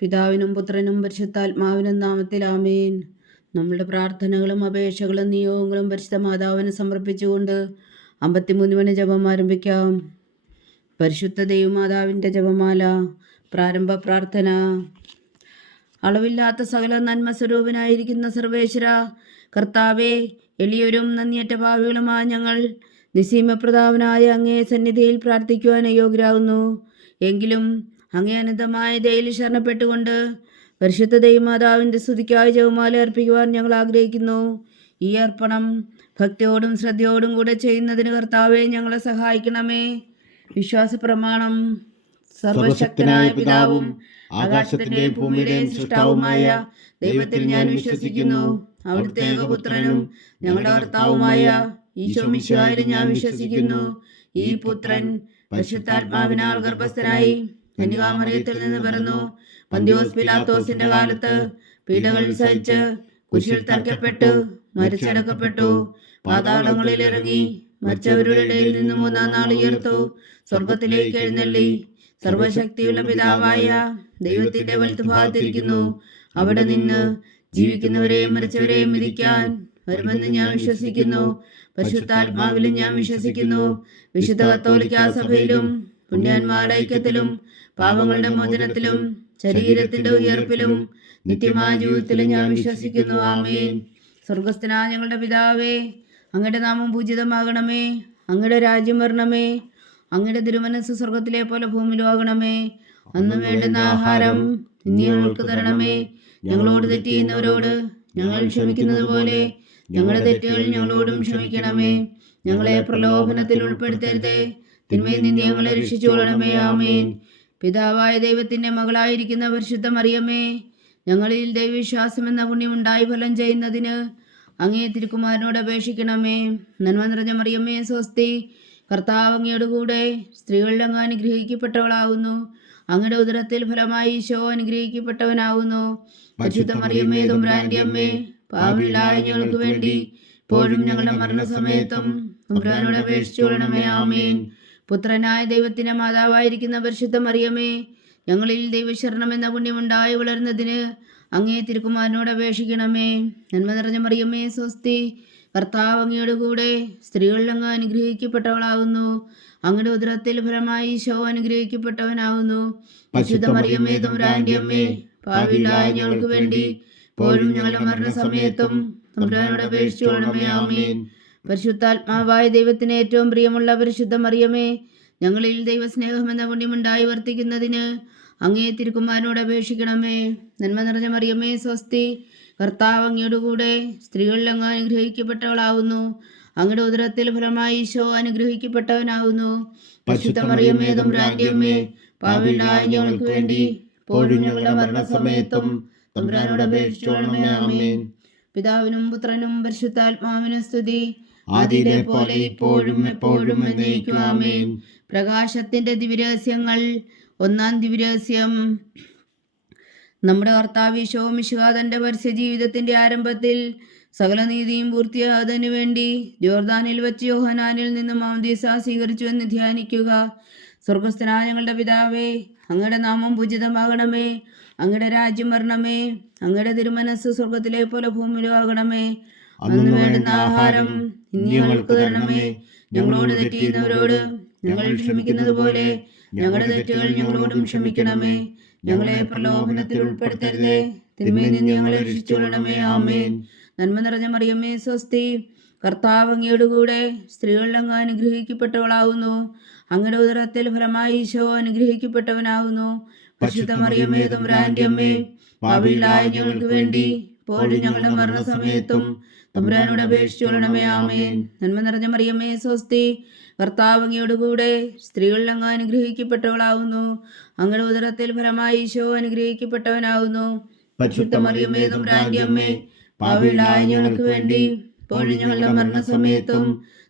പിതാവിനും പുത്രനും പരിശുദ്ധാത്മാവിനും നാമത്തിൽ ആമേൻ. നമ്മളുടെ പ്രാർത്ഥനകളും അപേക്ഷകളും നിയോഗങ്ങളും പരിശുദ്ധ മാതാവിന് സമർപ്പിച്ചുകൊണ്ട് 53 മണി ജപം ആരംഭിക്കാം. പരിശുദ്ധ ദൈവമാതാവിൻ്റെ ജപമാല. പ്രാരംഭ പ്രാർത്ഥന. അളവില്ലാത്ത സകല നന്മ സ്വരൂപനായിരിക്കുന്ന സർവേശ്വര കർത്താവേ, എളിയവരും നന്ദിയറ്റ പാപികളുമായ ഞങ്ങൾ നിസ്സീമപ്രതാപനായ അങ്ങേ സന്നിധിയിൽ പ്രാർത്ഥിക്കുവാൻ യോഗ്യരാകുന്നു. എങ്കിലും അങ്ങേ അനന്തമായ ദയയിൽ ശരണപ്പെട്ടുകൊണ്ട് പരിശുദ്ധ ദൈവമാതാവിൻ്റെ സ്തുതിക്കായി ജപമാല അർപ്പിക്കുവാൻ ഞങ്ങൾ ആഗ്രഹിക്കുന്നു. ഈ അർപ്പണം ഭക്തിയോടും ശ്രദ്ധയോടും കൂടെ ചെയ്യുന്നതിന് കർത്താവെ ഞങ്ങളെ സഹായിക്കണമേ. വിശ്വാസ പ്രമാണം. സർവശക്തനായ പിതാവും ആകാശത്തിന്റെയും ഭൂമിയുടെയും സൃഷ്ടാവുമായ ദൈവത്തിൽ ഞാൻ വിശ്വസിക്കുന്നു. അവിടുത്തെ ഏകപുത്രനും ഞങ്ങളുടെ കർത്താവുമായ ഈശോ മിശിഹായിൽ ഞാൻ വിശ്വസിക്കുന്നു. ഈ പുത്രൻ പരിശുദ്ധാത്മാവിനാൽ ഗർഭസ്ഥനായി കന്യകാമറിയത്തിൽ നിന്ന് പിറന്നു. പന്തിയോസ് പിലാത്തോസിന്റെ കാലത്ത് പീഡകൾ സഹിച്ച് കുരിശിൽ തറയ്ക്കപ്പെട്ടു മരിച്ചടക്കപ്പെട്ടു. പാതാളങ്ങളിൽ ഇറങ്ങി മരിച്ചവരുടെ ഇടയിൽ നിന്ന് 3-ാം നാൾ ഉയർത്തു. സ്വർഗത്തിലേക്ക് എഴുന്നള്ളി സർവശക്തിയുള്ള പിതാവായ ദൈവത്തിന്റെ വലത്തുഭാഗത്തിരിക്കുന്നു. അവിടെ നിന്ന് ജീവിക്കുന്നവരെയും മരിച്ചവരെയും വിധിക്കാൻ വരുമെന്ന് ഞാൻ വിശ്വസിക്കുന്നു. പരിശുദ്ധാത്മാവിലും ഞാൻ വിശ്വസിക്കുന്നു. വിശുദ്ധ കത്തോലിക്കാ സഭയിലും പുണ്യാന്മാരുടെ ഐക്യത്തിലും പാപങ്ങളുടെ മോചനത്തിലും ശരീരത്തിന്റെ ഉയർപ്പിലും നിത്യമായ ജീവിതത്തിലും ഞാൻ വിശ്വസിക്കുന്നു. ആമേൻ. സ്വർഗസ്ഥനായ ഞങ്ങളുടെ പിതാവേ, അങ്ങയുടെ നാമം പൂജിതമാകണമേ. അങ്ങയുടെ രാജ്യം വരണമേ. അങ്ങയുടെ തിരുമനസ് സ്വർഗത്തിലെ പോലെ ഭൂമിയിലും ആകണമേ. അന്ന് വേണ്ടുന്ന ആഹാരം ഇന്ന് ഞങ്ങൾക്ക് തരണമേ. ഞങ്ങളോട് തെറ്റ് ചെയ്യുന്നവരോട് ഞങ്ങൾ ക്ഷമിക്കുന്നത് പോലെ ഞങ്ങളുടെ തെറ്റുകൾ ഞങ്ങളോടും ക്ഷമിക്കണമേ. ഞങ്ങളെ പ്രലോഭനത്തിൽ ഉൾപ്പെടുത്തരുതേ, തിന്മയിൽ നിന്ന് ഞങ്ങളെ രക്ഷിച്ചുകൊള്ളണമേ. ആമേൻ. പിതാവായ ദൈവത്തിന്റെ മകളായിരിക്കുന്ന പരിശുദ്ധ മറിയമ്മേ, ഞങ്ങളിൽ ദൈവവിശ്വാസം എന്ന പുണ്യമുണ്ടായി ഫലം ചെയ്യുന്നതിന് അങ്ങേ തിരുക്കുമാരനോട് അപേക്ഷിക്കണമേ. നന്മ നിറഞ്ഞ മറിയമ്മേ സ്വസ്തി, കർത്താവ് അങ്ങയോട് കൂടെ സ്ത്രീകളിൽ അങ്ങ് അനുഗ്രഹിക്കപ്പെട്ടവളാകുന്നു. അങ്ങയുടെ ഉദരത്തിൽ ഫലമായി ഈശോ അനുഗ്രഹിക്കപ്പെട്ടവനാകുന്നു. പരിശുദ്ധ മറിയമ്മേ തമ്പുരാന്റെ അമ്മേ, പാപികളായ ഞങ്ങൾക്ക് വേണ്ടി ഇപ്പോഴും ഞങ്ങളുടെ മരണസമയത്തും തമ്പുരാനോട് അപേക്ഷിച്ചുകൊള്ളണമേ. ആമേൻ. പുത്രനായ ദൈവത്തിന്റെ മാതാവായിരിക്കുന്ന പരിശുദ്ധ മറിയമ്മേ, ഞങ്ങളിൽ ദൈവശരണം എന്ന പുണ്യമുണ്ടായി വളരുന്നതിന് അങ്ങേ തിരുക്കുമാരനോട് അപേക്ഷിക്കണമേ. നന്മ നിറഞ്ഞ മറിയമ്മേ സ്വസ്തി, കർത്താവ് അങ്ങയോട് കൂടെ സ്ത്രീകളിൽ അങ്ങ് അനുഗ്രഹിക്കപ്പെട്ടവളാകുന്നു. അങ്ങയുടെ ഉദരത്തിൽ ഫലമായി ഈശോ അനുഗ്രഹിക്കപ്പെട്ടവനാകുന്നു. പരിശുദ്ധ മറിയമ്മേ തമ്പുരാന്റെ അമ്മേ, പാപികളായ ഞങ്ങൾക്ക് വേണ്ടി ഇപ്പോഴും ഞങ്ങളുടെ മരണസമയത്തും തമ്പുരാനോട് അപേക്ഷിച്ചുകൊള്ളണമേ. ആമേൻ. പരിശുദ്ധാത്മാവായ ദൈവത്തിന് ഏറ്റവും പ്രിയമുള്ള പരിശുദ്ധ മറിയമ്മേ, ഞങ്ങളിൽ ദൈവസ്നേഹം എന്ന പുണ്യമുണ്ടായി വർത്തിക്കുന്നതിന് അങ്ങേ തിരുക്കുമാരനോട് അപേക്ഷിക്കണമേ. നന്മ നിറഞ്ഞ മറിയമ്മേ സ്വസ്തി, കർത്താവ് അങ്ങയോട് കൂടെ സ്ത്രീകളിൽ അങ്ങ് അനുഗ്രഹിക്കപ്പെട്ടവളാകുന്നു. അങ്ങയുടെ ഉദരത്തിൽ ഫലമായി ഈശോ അനുഗ്രഹിക്കപ്പെട്ടവനാകുന്നു. പരിശുദ്ധ മറിയമ്മേ തമ്പുരാന്റെ അമ്മേ, പാപികളായ ഞങ്ങൾക്ക് വേണ്ടി ഇപ്പോഴും ഞങ്ങളുടെ മരണസമയത്തും തമ്പുരാനോട് അപേക്ഷിച്ചുകൊള്ളണമേ. ആമേൻ. പിതാവിനും പുത്രനും പരിശുദ്ധാത്മാവിനും സ്തുതി, ആദിയിലെ പോലെ ഇപ്പോഴും എപ്പോഴും എന്നേക്കും. ആമേൻ. പ്രകാശത്തിന്റെ ദിവ്യരഹസ്യങ്ങൾ. 1-ാം ദിവ്യരഹസ്യം. നമ്മുടെ കർത്താവ് ഈശോ മിശിഹാ തന്റെ പരസ്യ ജീവിതത്തിന്റെ ആരംഭത്തിൽ സകല നീതിയും പൂർത്തിയാകുന്നതിനു വേണ്ടി ജോർദാനിൽ വെച്ച് യോഹന്നാനിൽ നിന്ന് മാമോദീസ സ്വീകരിച്ചു എന്ന് ധ്യാനിക്കുക. സ്വർഗസ്ഥനായ ഞങ്ങളുടെ പിതാവേ, അങ്ങയുടെ നാമം പൂജിതമാകണമേ. അങ്ങയുടെ രാജ്യം വരണമേ. അങ്ങയുടെ തിരുമനസ് സ്വർഗത്തിലെ പോലെ ഭൂമിയിലും ആകണമേ. അന്ന് വേണ്ടുന്ന ആഹാരം ഇന്ന് ഞങ്ങൾക്ക് തരണമേ. ഞങ്ങളോട് തെറ്റ് ചെയ്യുന്നവരോട് ഞങ്ങൾ ക്ഷമിക്കുന്നത് പോലെ ഞങ്ങളുടെ തെറ്റുകൾ ഞങ്ങളോടും ക്ഷമിക്കണമേ. ഞങ്ങളെ പ്രലോഭനത്തിൽ ഉൾപ്പെടുത്തരുതേ, തിന്മയിൽ നിന്ന് ഞങ്ങളെ രക്ഷിച്ചുകൊള്ളണമേ. ആമേൻ. നന്മ നിറഞ്ഞ മറിയമ്മേ സ്വസ്തി, കർത്താവ് അങ്ങയോട് കൂടെ സ്ത്രീകളിൽ അങ്ങ് അനുഗ്രഹിക്കപ്പെട്ടവളാകുന്നു. അങ്ങയുടെ ഉദരത്തിൽ ഫലമായി ഈശോ അനുഗ്രഹിക്കപ്പെട്ടവനാകുന്നു. പരിശുദ്ധ മറിയമ്മേ തമ്പുരാന്റെ അമ്മേ, പാപികളായ ഞങ്ങൾക്ക് വേണ്ടി ഇപ്പോഴും ഞങ്ങളുടെ മരണസമയത്തും തമ്പുരാനോട് അപേക്ഷിച്ചുകൊള്ളണമേ. ആമേൻ. നന്മ നിറഞ്ഞ മറിയമ്മേ സ്വസ്തി, കർത്താവ് അങ്ങയോട് കൂടെ സ്ത്രീകളിൽ അങ്ങ് അനുഗ്രഹിക്കപ്പെട്ടവളാകുന്നു. അങ്ങയുടെ ഉദരത്തിൽ ഫലമായി ഈശോ അനുഗ്രഹിക്കപ്പെട്ടവനാകുന്നു. പരിശുദ്ധ മറിയമ്മേ തമ്പുരാന്റെ അമ്മേ, പാപികളായ ഞങ്ങൾക്ക് വേണ്ടി ഇപ്പോഴും ഞങ്ങളുടെ മരണസമയത്തും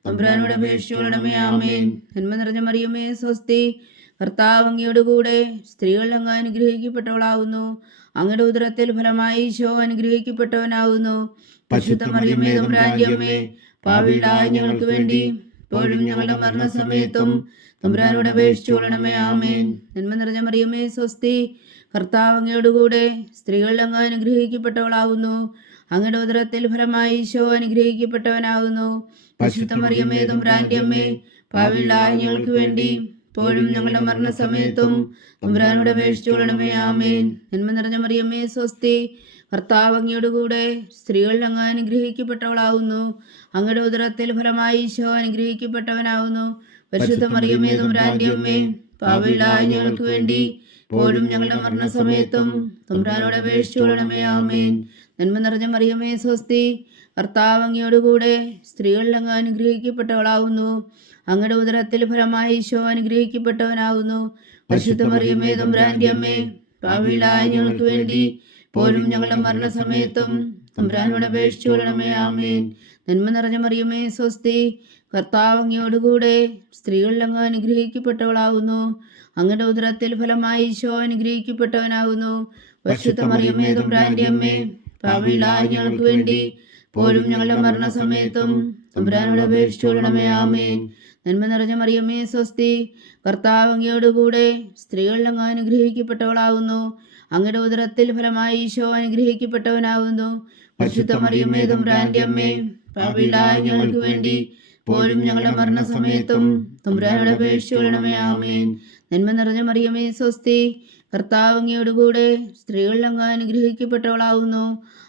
തമ്പുരാനോട് അപേക്ഷിച്ചുകൊള്ളണമേ. ആമേൻ. നന്മ നിറഞ്ഞ മറിയമ്മേ സ്വസ്തി, കർത്താവ് അങ്ങയോട് കൂടെ സ്ത്രീകളിൽ അങ്ങ് അനുഗ്രഹിക്കപ്പെട്ടവളാകുന്നു. അങ്ങയുടെ ഉദരത്തിൽ ഫലമായി ഈശോ അനുഗ്രഹിക്കപ്പെട്ടവനാകുന്നു. പരിശുദ്ധ മറിയമ്മേ തമ്പുരാന്റെ അമ്മേ, പാപികളായ ഞങ്ങൾക്ക് വേണ്ടി ഇപ്പോഴും ഞങ്ങളുടെ മരണസമയത്തും തമ്പുരാനോട് അപേക്ഷിച്ചുകൊള്ളണമേ. ആമേൻ. നന്മ നിറഞ്ഞ മറിയമ്മേ സ്വസ്തി, കർത്താവ് അങ്ങയോടുകൂടെ സ്ത്രീകൾ അങ്ങ് അനുഗ്രഹിക്കപ്പെട്ടവളാകുന്നു. അങ്ങയുടെ ഉദരത്തിൽ ഫലമായി ഈശോ അനുഗ്രഹിക്കപ്പെട്ടവനാകുന്നു. പരിശുദ്ധ മറിയമേ തമ്പുരാന്റെ അമ്മേ, പാപികളായ ഞങ്ങൾക്ക് വേണ്ടി ഇപ്പോഴും ഞങ്ങളുടെ മരണസമയത്തും തമ്പുരാനോട് അപേക്ഷിച്ചുകൊള്ളണമേ. ആമേൻ. നന്മ നിറഞ്ഞ മറിയമേ സ്വസ്തി, കർത്താവ് അങ്ങയോടുകൂടെ സ്ത്രീകൾ അങ്ങ് അനുഗ്രഹിക്കപ്പെട്ടവളാകുന്നു. അങ്ങയുടെ ഉദരത്തിൽ ഫലമായി ഈശോ അനുഗ്രഹിക്കപ്പെട്ടവനാകുന്നു. പരിശുദ്ധ മറിയമേ തമ്പുരാന്റെ അമ്മേ, പാപികളായ ഞങ്ങൾക്ക് വേണ്ടി ഇപ്പോഴും ഞങ്ങളുടെ മരണസമയത്തും തമ്പുരാനോട് അപേക്ഷിച്ചുകൊള്ളണമേ. ആമേൻ. നന്മ നിറഞ്ഞ മറിയമേ സ്വസ്തി, കർത്താവ് അങ്ങയോടുകൂടെ സ്ത്രീകൾ അങ്ങ് അനുഗ്രഹിക്കപ്പെട്ടവളാകുന്നു. അങ്ങയുടെ ഉദരത്തിൽ ഫലമായി ഈശോ അനുഗ്രഹിക്കപ്പെട്ടവനാകുന്നു. പരിശുദ്ധ മറിയമേ തമ്പുരാന്റെ അമ്മേ, പാപികളായ ഞങ്ങൾക്ക് വേണ്ടി ഇപ്പോഴും ഞങ്ങളുടെ മരണസമയത്തും തമ്പുരാനോട് അപേക്ഷിച്ചുകൊള്ളണമേ. ആമേൻ. നന്മ നിറഞ്ഞ മറിയമേ സ്വസ്തി, കർത്താവ് അങ്ങയോടുകൂടെ സ്ത്രീകൾ അങ്ങ് അനുഗ്രഹിക്കപ്പെട്ടവളാകുന്നു. അങ്ങയുടെ ഉദരത്തിൽ ഫലമായി ഈശോ അനുഗ്രഹിക്കപ്പെട്ടവനാകുന്നു. പരിശുദ്ധ മറിയമേ തമ്പുരാന്റെ അമ്മേ, പാപികളായ ഞങ്ങൾക്ക് വേണ്ടി ഇപ്പോഴും ഞങ്ങളുടെ മരണസമയത്തും തമ്പുരാനോട് അപേക്ഷിച്ചുകൊള്ളണമേ. ആമേൻ. നന്മ നിറഞ്ഞ മറിയമേ സ്വസ്തി, കർത്താവ് അങ്ങയോടുകൂടെ സ്ത്രീകൾ അങ്ങ് അനുഗ്രഹിക്കപ്പെട്ടവളാകുന്നു. അങ്ങയുടെ ഉദരത്തിൽ ഫലമായി ഈശോ അനുഗ്രഹിക്കപ്പെട്ടവനാകുന്നു. പരിശുദ്ധ മറിയമേ തമ്പുരാന്റെ അമ്മേ, പാപികളായ ഞങ്ങൾക്ക് വേണ്ടി ഇപ്പോഴും ഞങ്ങളുടെ മരണസമയത്തും തമ്പുരാനോട് അപേക്ഷിച്ചുകൊള്ളണമേ. ആമേൻ. നന്മ നിറഞ്ഞ മറിയമേ സ്വസ്തി, കർത്താവ് അങ്ങയോടുകൂടെ സ്ത്രീകൾ അങ്ങ് അനുഗ്രഹിക്കപ്പെട്ടവളാകുന്നു.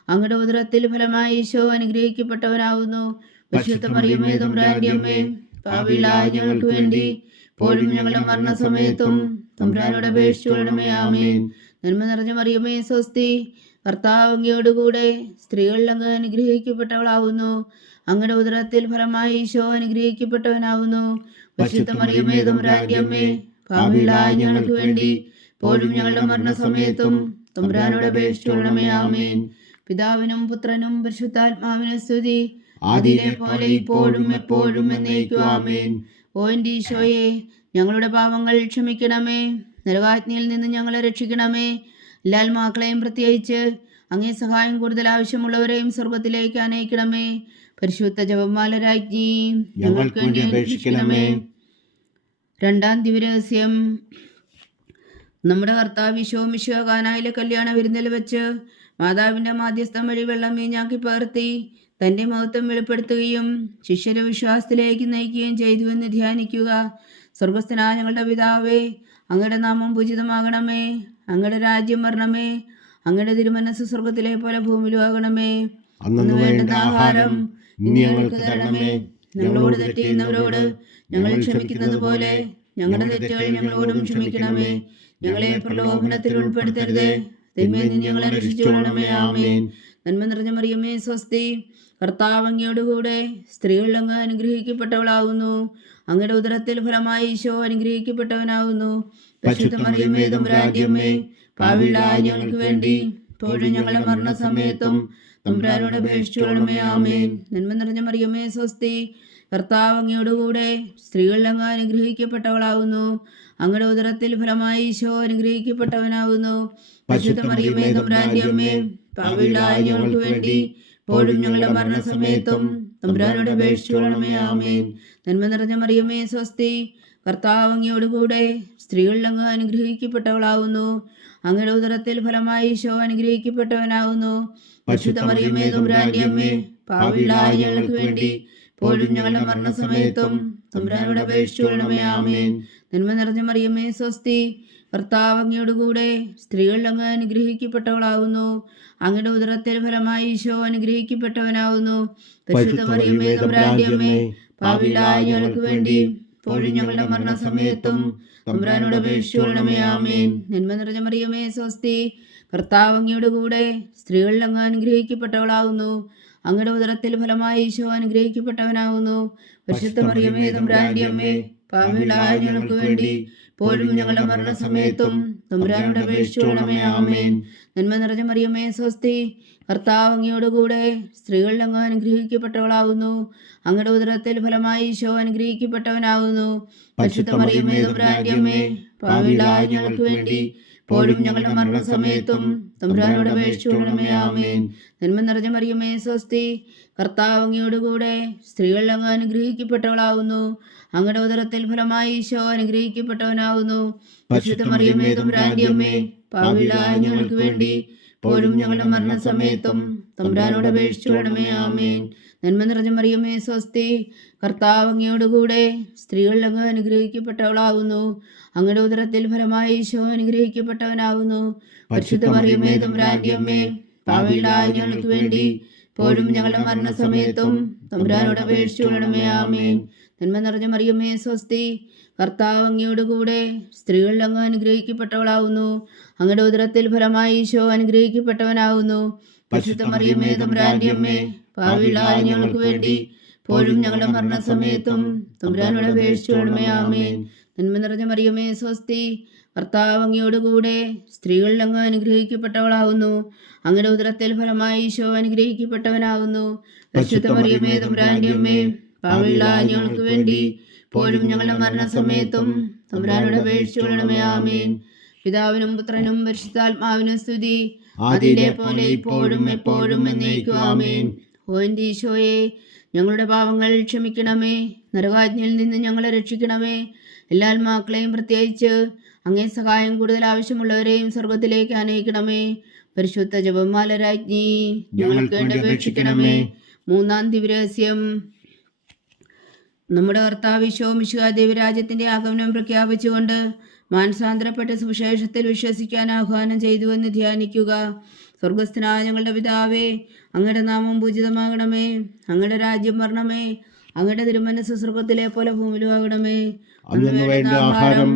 അങ്ങയുടെ ഉദരത്തിൽ ഫലമായി ഈശോ അനുഗ്രഹിക്കപ്പെട്ടവനാകുന്നു. പരിശുദ്ധ മറിയമേ തമ്പുരാന്റെ അമ്മേ, പാപികളായ ഞങ്ങൾക്ക് വേണ്ടി ഇപ്പോഴും ഞങ്ങളുടെ മരണസമയത്തും തമ്പുരാനോട് അപേക്ഷിച്ചുകൊള്ളണമേ. ആമേൻ. നന്മ നിറഞ്ഞ മറിയമേ സ്വസ്തി, കർത്താവ് അങ്ങയോടുകൂടെ സ്ത്രീകൾ അങ്ങ് അനുഗ്രഹിക്കപ്പെട്ടവളാകുന്നു. അങ്ങയുടെ ഉദരത്തിൽ ഫലമായി ഈശോ അനുഗ്രഹിക്കപ്പെട്ടവനാകുന്നു. പരിശുദ്ധ മറിയമേ തമ്പുരാന്റെ അമ്മേ, പാപികളായ ഞങ്ങൾക്ക് വേണ്ടി ഇപ്പോഴും ഞങ്ങളുടെ മരണസമയത്തും തമ്പുരാനോട് അപേക്ഷിച്ചുകൊള്ളണമേ. ആമേൻ. പിതാവിനും പുത്രനും പരിശുദ്ധാത്മാവിനും സ്തുതി, ആദിയിലെ പോലെ ഇപ്പോഴും എപ്പോഴും എന്നേക്കും. ആമേൻ. ഓ എൻ്റെ ഈശോയെ, ഞങ്ങളുടെ പാപങ്ങൾ ക്ഷമിക്കണമേ. നരകാഗ്നിയിൽ നിന്ന് ഞങ്ങളെ രക്ഷിക്കണമേ. എല്ലാ ആത്മാക്കളെയും പ്രത്യേകിച്ച് അങ്ങേ സഹായം കൂടുതൽ ആവശ്യമുള്ളവരെയും സ്വർഗത്തിലേക്ക് അനയിക്കണമേ. പരിശുദ്ധ ജപമാല രാജ്ഞി ഞങ്ങൾക്ക് വേണ്ടി അപേക്ഷിക്കണമേ. രണ്ടാം ദിവ്യരഹസ്യം. നമ്മുടെ കർത്താവ് ഈശോ മിശിഹാ കാനായിലെ കല്യാണ വിരുന്നിൽ വെച്ച് മാതാവിൻ്റെ മാധ്യസ്ഥം വഴി വെള്ളം വീഞ്ഞാക്കി പകർത്തി തൻ്റെ മഹത്വം വെളിപ്പെടുത്തുകയും ശിഷ്യരെ വിശ്വാസത്തിലേക്ക് നയിക്കുകയും ചെയ്തുവെന്ന് ധ്യാനിക്കുക. സ്വർഗസ്ഥനായ ഞങ്ങളുടെ പിതാവേ, അങ്ങയുടെ നാമം പൂജിതമാകണമേ. അങ്ങയുടെ രാജ്യം വരണമേ. അങ്ങയുടെ തിരുമനസ്സ് സ്വർഗത്തിലെ പോലെ ഭൂമിയിലും ആകണമേ. അന്ന് വേണ്ടുന്ന ആഹാരം ഇനി ഞങ്ങൾക്ക് തരണമേ. ഞങ്ങളോട് തെറ്റ് ചെയ്യുന്നവരോട് ഞങ്ങൾ ക്ഷമിക്കുന്നത് പോലെ ഞങ്ങളുടെ തെറ്റുകൾ ഞങ്ങളോടും ക്ഷമിക്കണമേ. ഞങ്ങളെ പ്രലോഭനത്തിൽ ഉൾപ്പെടുത്തരുത്, തിന്മയിൽ നിന്ന് ഞങ്ങളെ രക്ഷിച്ചുകൊള്ളണമേ. ആമേൻ. നന്മ നിറഞ്ഞ മറിയമേ സ്വസ്തി, കർത്താവ് അങ്ങയോടുകൂടെ സ്ത്രീകൾ അങ്ങ് അനുഗ്രഹിക്കപ്പെട്ടവളാകുന്നു. അങ്ങയുടെ ഉദരത്തിൽ ഫലമായി ഈശോ അനുഗ്രഹിക്കപ്പെട്ടവനാകുന്നു. പരിശുദ്ധ മറിയമേ തമ്പുരാന്റെ അമ്മേ, പാപികളായ ഞങ്ങൾക്ക് വേണ്ടി ഇപ്പോഴും ഞങ്ങളുടെ മരണസമയത്തും തമ്പുരാനോട് അപേക്ഷിച്ചുകൊള്ളണമേ. ആമേൻ. നന്മ നിറഞ്ഞ മറിയമേ സ്വസ്തി, കർത്താവ് അങ്ങയോടുകൂടെ സ്ത്രീകൾ അങ്ങ് അനുഗ്രഹിക്കപ്പെട്ടവളാകുന്നു. അങ്ങയുടെ ഉദരത്തിൽ ഫലമായി ഈശോ അനുഗ്രഹിക്കപ്പെട്ടവനാകുന്നു. പരിശുദ്ധ മറിയമേ തമ്പുരാന്റെ അമ്മേ, പാപികളായ ഞങ്ങൾക്ക് വേണ്ടി ഇപ്പോഴും ഞങ്ങളുടെ മരണസമയത്തും തമ്പുരാനോട് അപേക്ഷിച്ചുകൊള്ളണമേ. ആമേൻ. നന്മ നിറഞ്ഞ മറിയമേ സ്വസ്തി, കർത്താവ് അങ്ങയോടുകൂടെ സ്ത്രീകൾ അങ്ങ് അനുഗ്രഹിക്കപ്പെട്ടവളാകുന്നു. അങ്ങയുടെ ഉദരത്തിൽ ഫലമായി ഈശോ അനുഗ്രഹിക്കപ്പെട്ടവനാകുന്നു. പരിശുദ്ധ മറിയമേ തമ്പുരാന്റെ അമ്മേ, പാപികളായ ഞങ്ങൾക്ക് വേണ്ടി ഇപ്പോഴും ഞങ്ങളുടെ മരണസമയത്തും തമ്പുരാനോട് അപേക്ഷിച്ചുകൊള്ളണമേ. ആമേൻ. നന്മ നിറഞ്ഞ മറിയമേ സ്വസ്തി, കർത്താവ് അങ്ങയോടുകൂടെ സ്ത്രീകൾ അങ്ങ് അനുഗ്രഹിക്കപ്പെട്ടവളാകുന്നു. അങ്ങയുടെ ഉദരത്തിൽ ഫലമായി ഈശോ അനുഗ്രഹിക്കപ്പെട്ടവനാകുന്നു. പരിശുദ്ധ മറിയമേ തമ്പുരാന്റെ അമ്മേ, പാപികളായ ഞങ്ങൾക്ക് വേണ്ടി ഇപ്പോഴും ഞങ്ങളുടെ മരണസമയത്തും തമ്പുരാനോട് അപേക്ഷിച്ചുകൊള്ളണമേ. ആമേൻ. നന്മ നിറഞ്ഞ മറിയമേ സ്വസ്തി, കർത്താവ് അങ്ങയോടുകൂടെ സ്ത്രീകൾ അങ്ങ് അനുഗ്രഹിക്കപ്പെട്ടവളാകുന്നു. അങ്ങയുടെ ഉദരത്തിൽ ഫലമായി ഈശോ അനുഗ്രഹിക്കപ്പെട്ടവനാകുന്നു. പരിശുദ്ധ മറിയമേ തമ്പുരാന്റെ അമ്മേ, പാപികളായ ഞങ്ങൾക്ക് വേണ്ടി ഇപ്പോഴും ഞങ്ങളുടെ മരണസമയത്തും തമ്പുരാനോട് അപേക്ഷിച്ചുകൊള്ളണമേ. ആമേൻ. നന്മ നിറഞ്ഞ മറിയമേ സ്വസ്തി, കർത്താവ് അങ്ങയോടുകൂടെ സ്ത്രീകൾ അങ്ങ് അനുഗ്രഹിക്കപ്പെട്ടവളാകുന്നു. അങ്ങയുടെ ഉദരത്തിൽ ഫലമായി ഈശോ അനുഗ്രഹിക്കപ്പെട്ടവനാകുന്നു. പരിശുദ്ധ മറിയമേ തമ്പുരാന്റെ അമ്മേ, പാപികളായ ഞങ്ങൾക്ക് വേണ്ടി ഇപ്പോഴും ഞങ്ങളുടെ മരണസമയത്തും തമ്പുരാനോട് അപേക്ഷിച്ചുകൊള്ളണമേ. ആമേൻ. നന്മ നിറഞ്ഞ മറിയമേ സ്വസ്തി, കർത്താവ് അങ്ങയോടുകൂടെ സ്ത്രീകൾ അങ്ങ് അനുഗ്രഹിക്കപ്പെട്ടവളാകുന്നു. അങ്ങയുടെ ഉദരത്തിൽ ഫലമായി ഈശോ അനുഗ്രഹിക്കപ്പെട്ടവനാകുന്നു. പരിശുദ്ധ മറിയമേ തമ്പുരാന്റെ അമ്മേ, പാപികളായ ഞങ്ങൾക്ക് വേണ്ടി ഇപ്പോഴും ഞങ്ങളുടെ മരണസമയത്തും തമ്പുരാനോട് അപേക്ഷിച്ചുകൊള്ളണമേ. ആമേൻ. നന്മ നിറഞ്ഞ മറിയമേ സ്വസ്തി, കർത്താവ് അങ്ങയോടുകൂടെ സ്ത്രീകളിൽ അങ്ങ് അനുഗ്രഹിക്കപ്പെട്ടവളാകുന്നു. അങ്ങയുടെ ഉദരത്തിൽ ഫലമായി ഈശോ അനുഗ്രഹിക്കപ്പെട്ടവനാകുന്നു. പരിശുദ്ധ മറിയമേ തമ്പുരാന്റെ അമ്മേ, പാപികളായ ഞങ്ങൾക്ക് വേണ്ടി ഇപ്പോഴും ഞങ്ങളുടെ മരണസമയത്തും തമ്പുരാനോട് അപേക്ഷിച്ചുകൊള്ളണമേ. ആമേൻ. നന്മ നിറഞ്ഞ മറിയമേ സ്വസ്തി, കർത്താവ് അങ്ങയോടുകൂടെ സ്ത്രീകളിൽ അങ്ങ് അനുഗ്രഹിക്കപ്പെട്ടവളാകുന്നു. അങ്ങയുടെ ഉദരത്തിൽ ഫലമായി ഈശോ അനുഗ്രഹിക്കപ്പെട്ടവനാകുന്നു. പരിശുദ്ധ മറിയമേ തമ്പുരാന്റെ അമ്മേ, പാപികളായ ഞങ്ങൾക്ക് വേണ്ടി ഇപ്പോഴും ഞങ്ങളുടെ മരണസമയത്തും തമ്പുരാനോട് അപേക്ഷിച്ചുകൊള്ളണമേ. ആമേൻ. നന്മ നിറഞ്ഞ മറിയമേ സ്വസ്തി, കർത്താവ് അങ്ങയോടുകൂടെ സ്ത്രീകളിൽ അങ്ങ് അനുഗ്രഹിക്കപ്പെട്ടവളാകുന്നു. അങ്ങയുടെ ഉദരത്തിൽ ഫലമായി ഈശോ അനുഗ്രഹിക്കപ്പെട്ടവനാകുന്നു. പരിശുദ്ധ മറിയമേ തമ്പുരാന്റെ അമ്മേ, പാപികളായ ഞങ്ങൾക്ക് വേണ്ടി ഇപ്പോഴും ഞങ്ങളുടെ മരണസമയത്തും തമ്പുരാനോട് അപേക്ഷിച്ചുകൊള്ളണമേ. ആമേൻ. പിതാവിനും പുത്രനും പരിശുദ്ധാത്മാവിനും സ്തുതി, അതിലെ പോലെ ഇപ്പോഴും എപ്പോഴും എന്നേക്കും. ആമേൻ. ഓ എൻ്റെ ഈശോയെ, ഞങ്ങളുടെ പാവങ്ങൾ ക്ഷമിക്കണമേ. നരകാജ്ഞയിൽ നിന്ന് ഞങ്ങളെ രക്ഷിക്കണമേ. എല്ലാ ആത്മാക്കളെയും, പ്രത്യേകിച്ച് അങ്ങേ സഹായം കൂടുതൽ ആവശ്യമുള്ളവരെയും സ്വർഗത്തിലേക്ക് അനയിക്കണമേ. പരിശുദ്ധ ജപമാല രാജ്ഞി, ഞങ്ങൾക്ക് വേണ്ടി അപേക്ഷിക്കണമേ. മൂന്നാം ദിവ്യരഹസ്യം. നമ്മുടെ കർത്താവ് ഈശോ മിശിഹാ ദൈവരാജ്യത്തിന്റെ ആഗമനം പ്രഖ്യാപിച്ചുകൊണ്ട് മാനസാന്തരപ്പെട്ട സുവിശേഷത്തിൽ വിശ്വസിക്കാൻ ആഹ്വാനം ചെയ്തുവെന്ന് ധ്യാനിക്കുക. സ്വർഗസ്ഥനായ ഞങ്ങളുടെ പിതാവേ, അങ്ങയുടെ നാമം പൂജിതമാകണമേ. അങ്ങയുടെ രാജ്യം വരണമേ. അങ്ങയുടെ തിരുമനസ്സ് സ്വർഗത്തിലെ പോലെ ഭൂമിയിലും ആകണമേ. അന്നു വേണ്ട ആഹാരം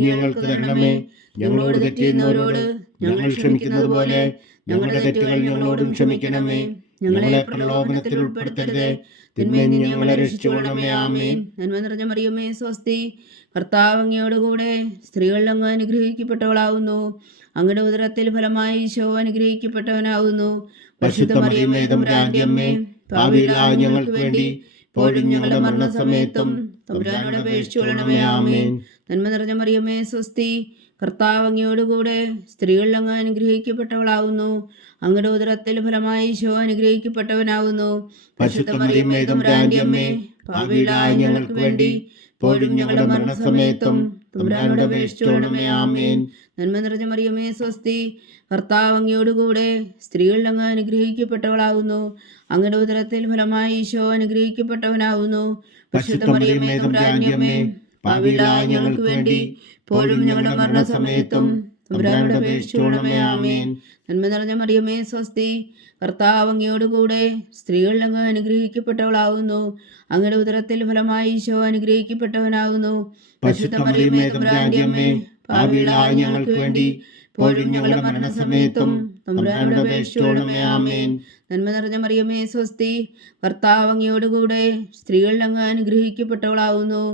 ഞങ്ങൾക്ക് തരണമേ. ഞങ്ങളോട് തെറ്റ് ചെയ്യുന്നവരോട് ഞങ്ങൾ ക്ഷമിക്കുന്നത് പോലെ ഞങ്ങളുടെ തെറ്റുകൾ ഞങ്ങളോടും ക്ഷമിക്കണമേ. ഞങ്ങളെ പ്രലോഭനത്തിൽ ഉൾപ്പെടുത്തരുതേ, തിന്മയിൽ നിന്ന് ഞങ്ങളെ രക്ഷിച്ചുകൊള്ളണമേ. ആമേൻ. നന്മ നിറഞ്ഞ മറിയമേ സ്വസ്തി, കർത്താവ് അങ്ങയോടുകൂടെ സ്ത്രീകളിൽ അങ്ങ് അനുഗ്രഹിക്കപ്പെട്ടവളാകുന്നു. അങ്ങയുടെ ഉദരത്തിൽ ഫലമായി ഈശോ അനുഗ്രഹിക്കപ്പെട്ടവനാകുന്നു. പരിശുദ്ധ മറിയമേ തമ്പുരാന്റെ അമ്മേ, പാപികളായ ഞങ്ങൾക്ക് വേണ്ടി ഇപ്പോഴും ഞങ്ങളുടെ മരണസമയത്തും തമ്പുരാനോട് അപേക്ഷിച്ചുകൊള്ളണമേ. ആമേൻ. നന്മ നിറഞ്ഞ മറിയമേ സ്വസ്തി, കർത്താവ് അങ്ങയോടുകൂടെ സ്ത്രീകളിൽ അങ്ങ് അനുഗ്രഹിക്കപ്പെട്ടവളാകുന്നു. അങ്ങയുടെ ഉദരത്തിൽ ഫലമായി ഈശോ അനുഗ്രഹിക്കപ്പെട്ടവനാകുന്നു. പരിശുദ്ധ മറിയമേ തമ്പുരാന്റെ അമ്മേ, പാപികളായ ഞങ്ങൾക്ക് വേണ്ടി ഇപ്പോഴും ഞങ്ങളുടെ മരണസമയത്തും തമ്പുരാനോട് അപേക്ഷിച്ചുകൊള്ളണമേ. ആമേൻ. നന്മ നിറഞ്ഞ മറിയമേ സ്വസ്തി, കർത്താവ് അങ്ങയോടുകൂടെ സ്ത്രീകളിൽ അങ്ങ് അനുഗ്രഹിക്കപ്പെട്ടവളാകുന്നു. അങ്ങയുടെ ഉദരത്തിൽ ഫലമായി ഈശോ അനുഗ്രഹിക്കപ്പെട്ടവനാകുന്നു. പരിശുദ്ധ മറിയമേ തമ്പുരാന്റെ അമ്മേ, പാപികളായ ഞങ്ങൾക്ക് വേണ്ടി ഇപ്പോഴും ഞങ്ങളുടെ മരണസമയത്തും തമ്പുരാനോട് അപേക്ഷിച്ചുകൊള്ളണമേ. ആമേൻ. നന്മ നിറഞ്ഞ മറിയമേ സ്വസ്തി, കർത്താവ് അങ്ങയോടുകൂടെ സ്ത്രീകളിൽ അങ്ങ് അനുഗ്രഹിക്കപ്പെട്ടവളാകുന്നു. അങ്ങയുടെ ഉദരത്തിൽ ഫലമായി ഈശോ അനുഗ്രഹിക്കപ്പെട്ടവനാകുന്നു. പരിശുദ്ധ മറിയമേ തമ്പുരാന്റെ അമ്മേ, പാപികളായ ഞങ്ങൾക്ക് വേണ്ടി ഇപ്പോഴും ഞങ്ങളുടെ മരണസമയത്തും തമ്പുരാനോട് അപേക്ഷിച്ചുകൊള്ളണമേ. ആമേൻ. നന്മ നിറഞ്ഞ മറിയമേ സ്വസ്തി, കർത്താവ് അങ്ങയോടുകൂടെ സ്ത്രീകളിൽ അങ്ങ് അനുഗ്രഹിക്കപ്പെട്ടവളാകുന്നു.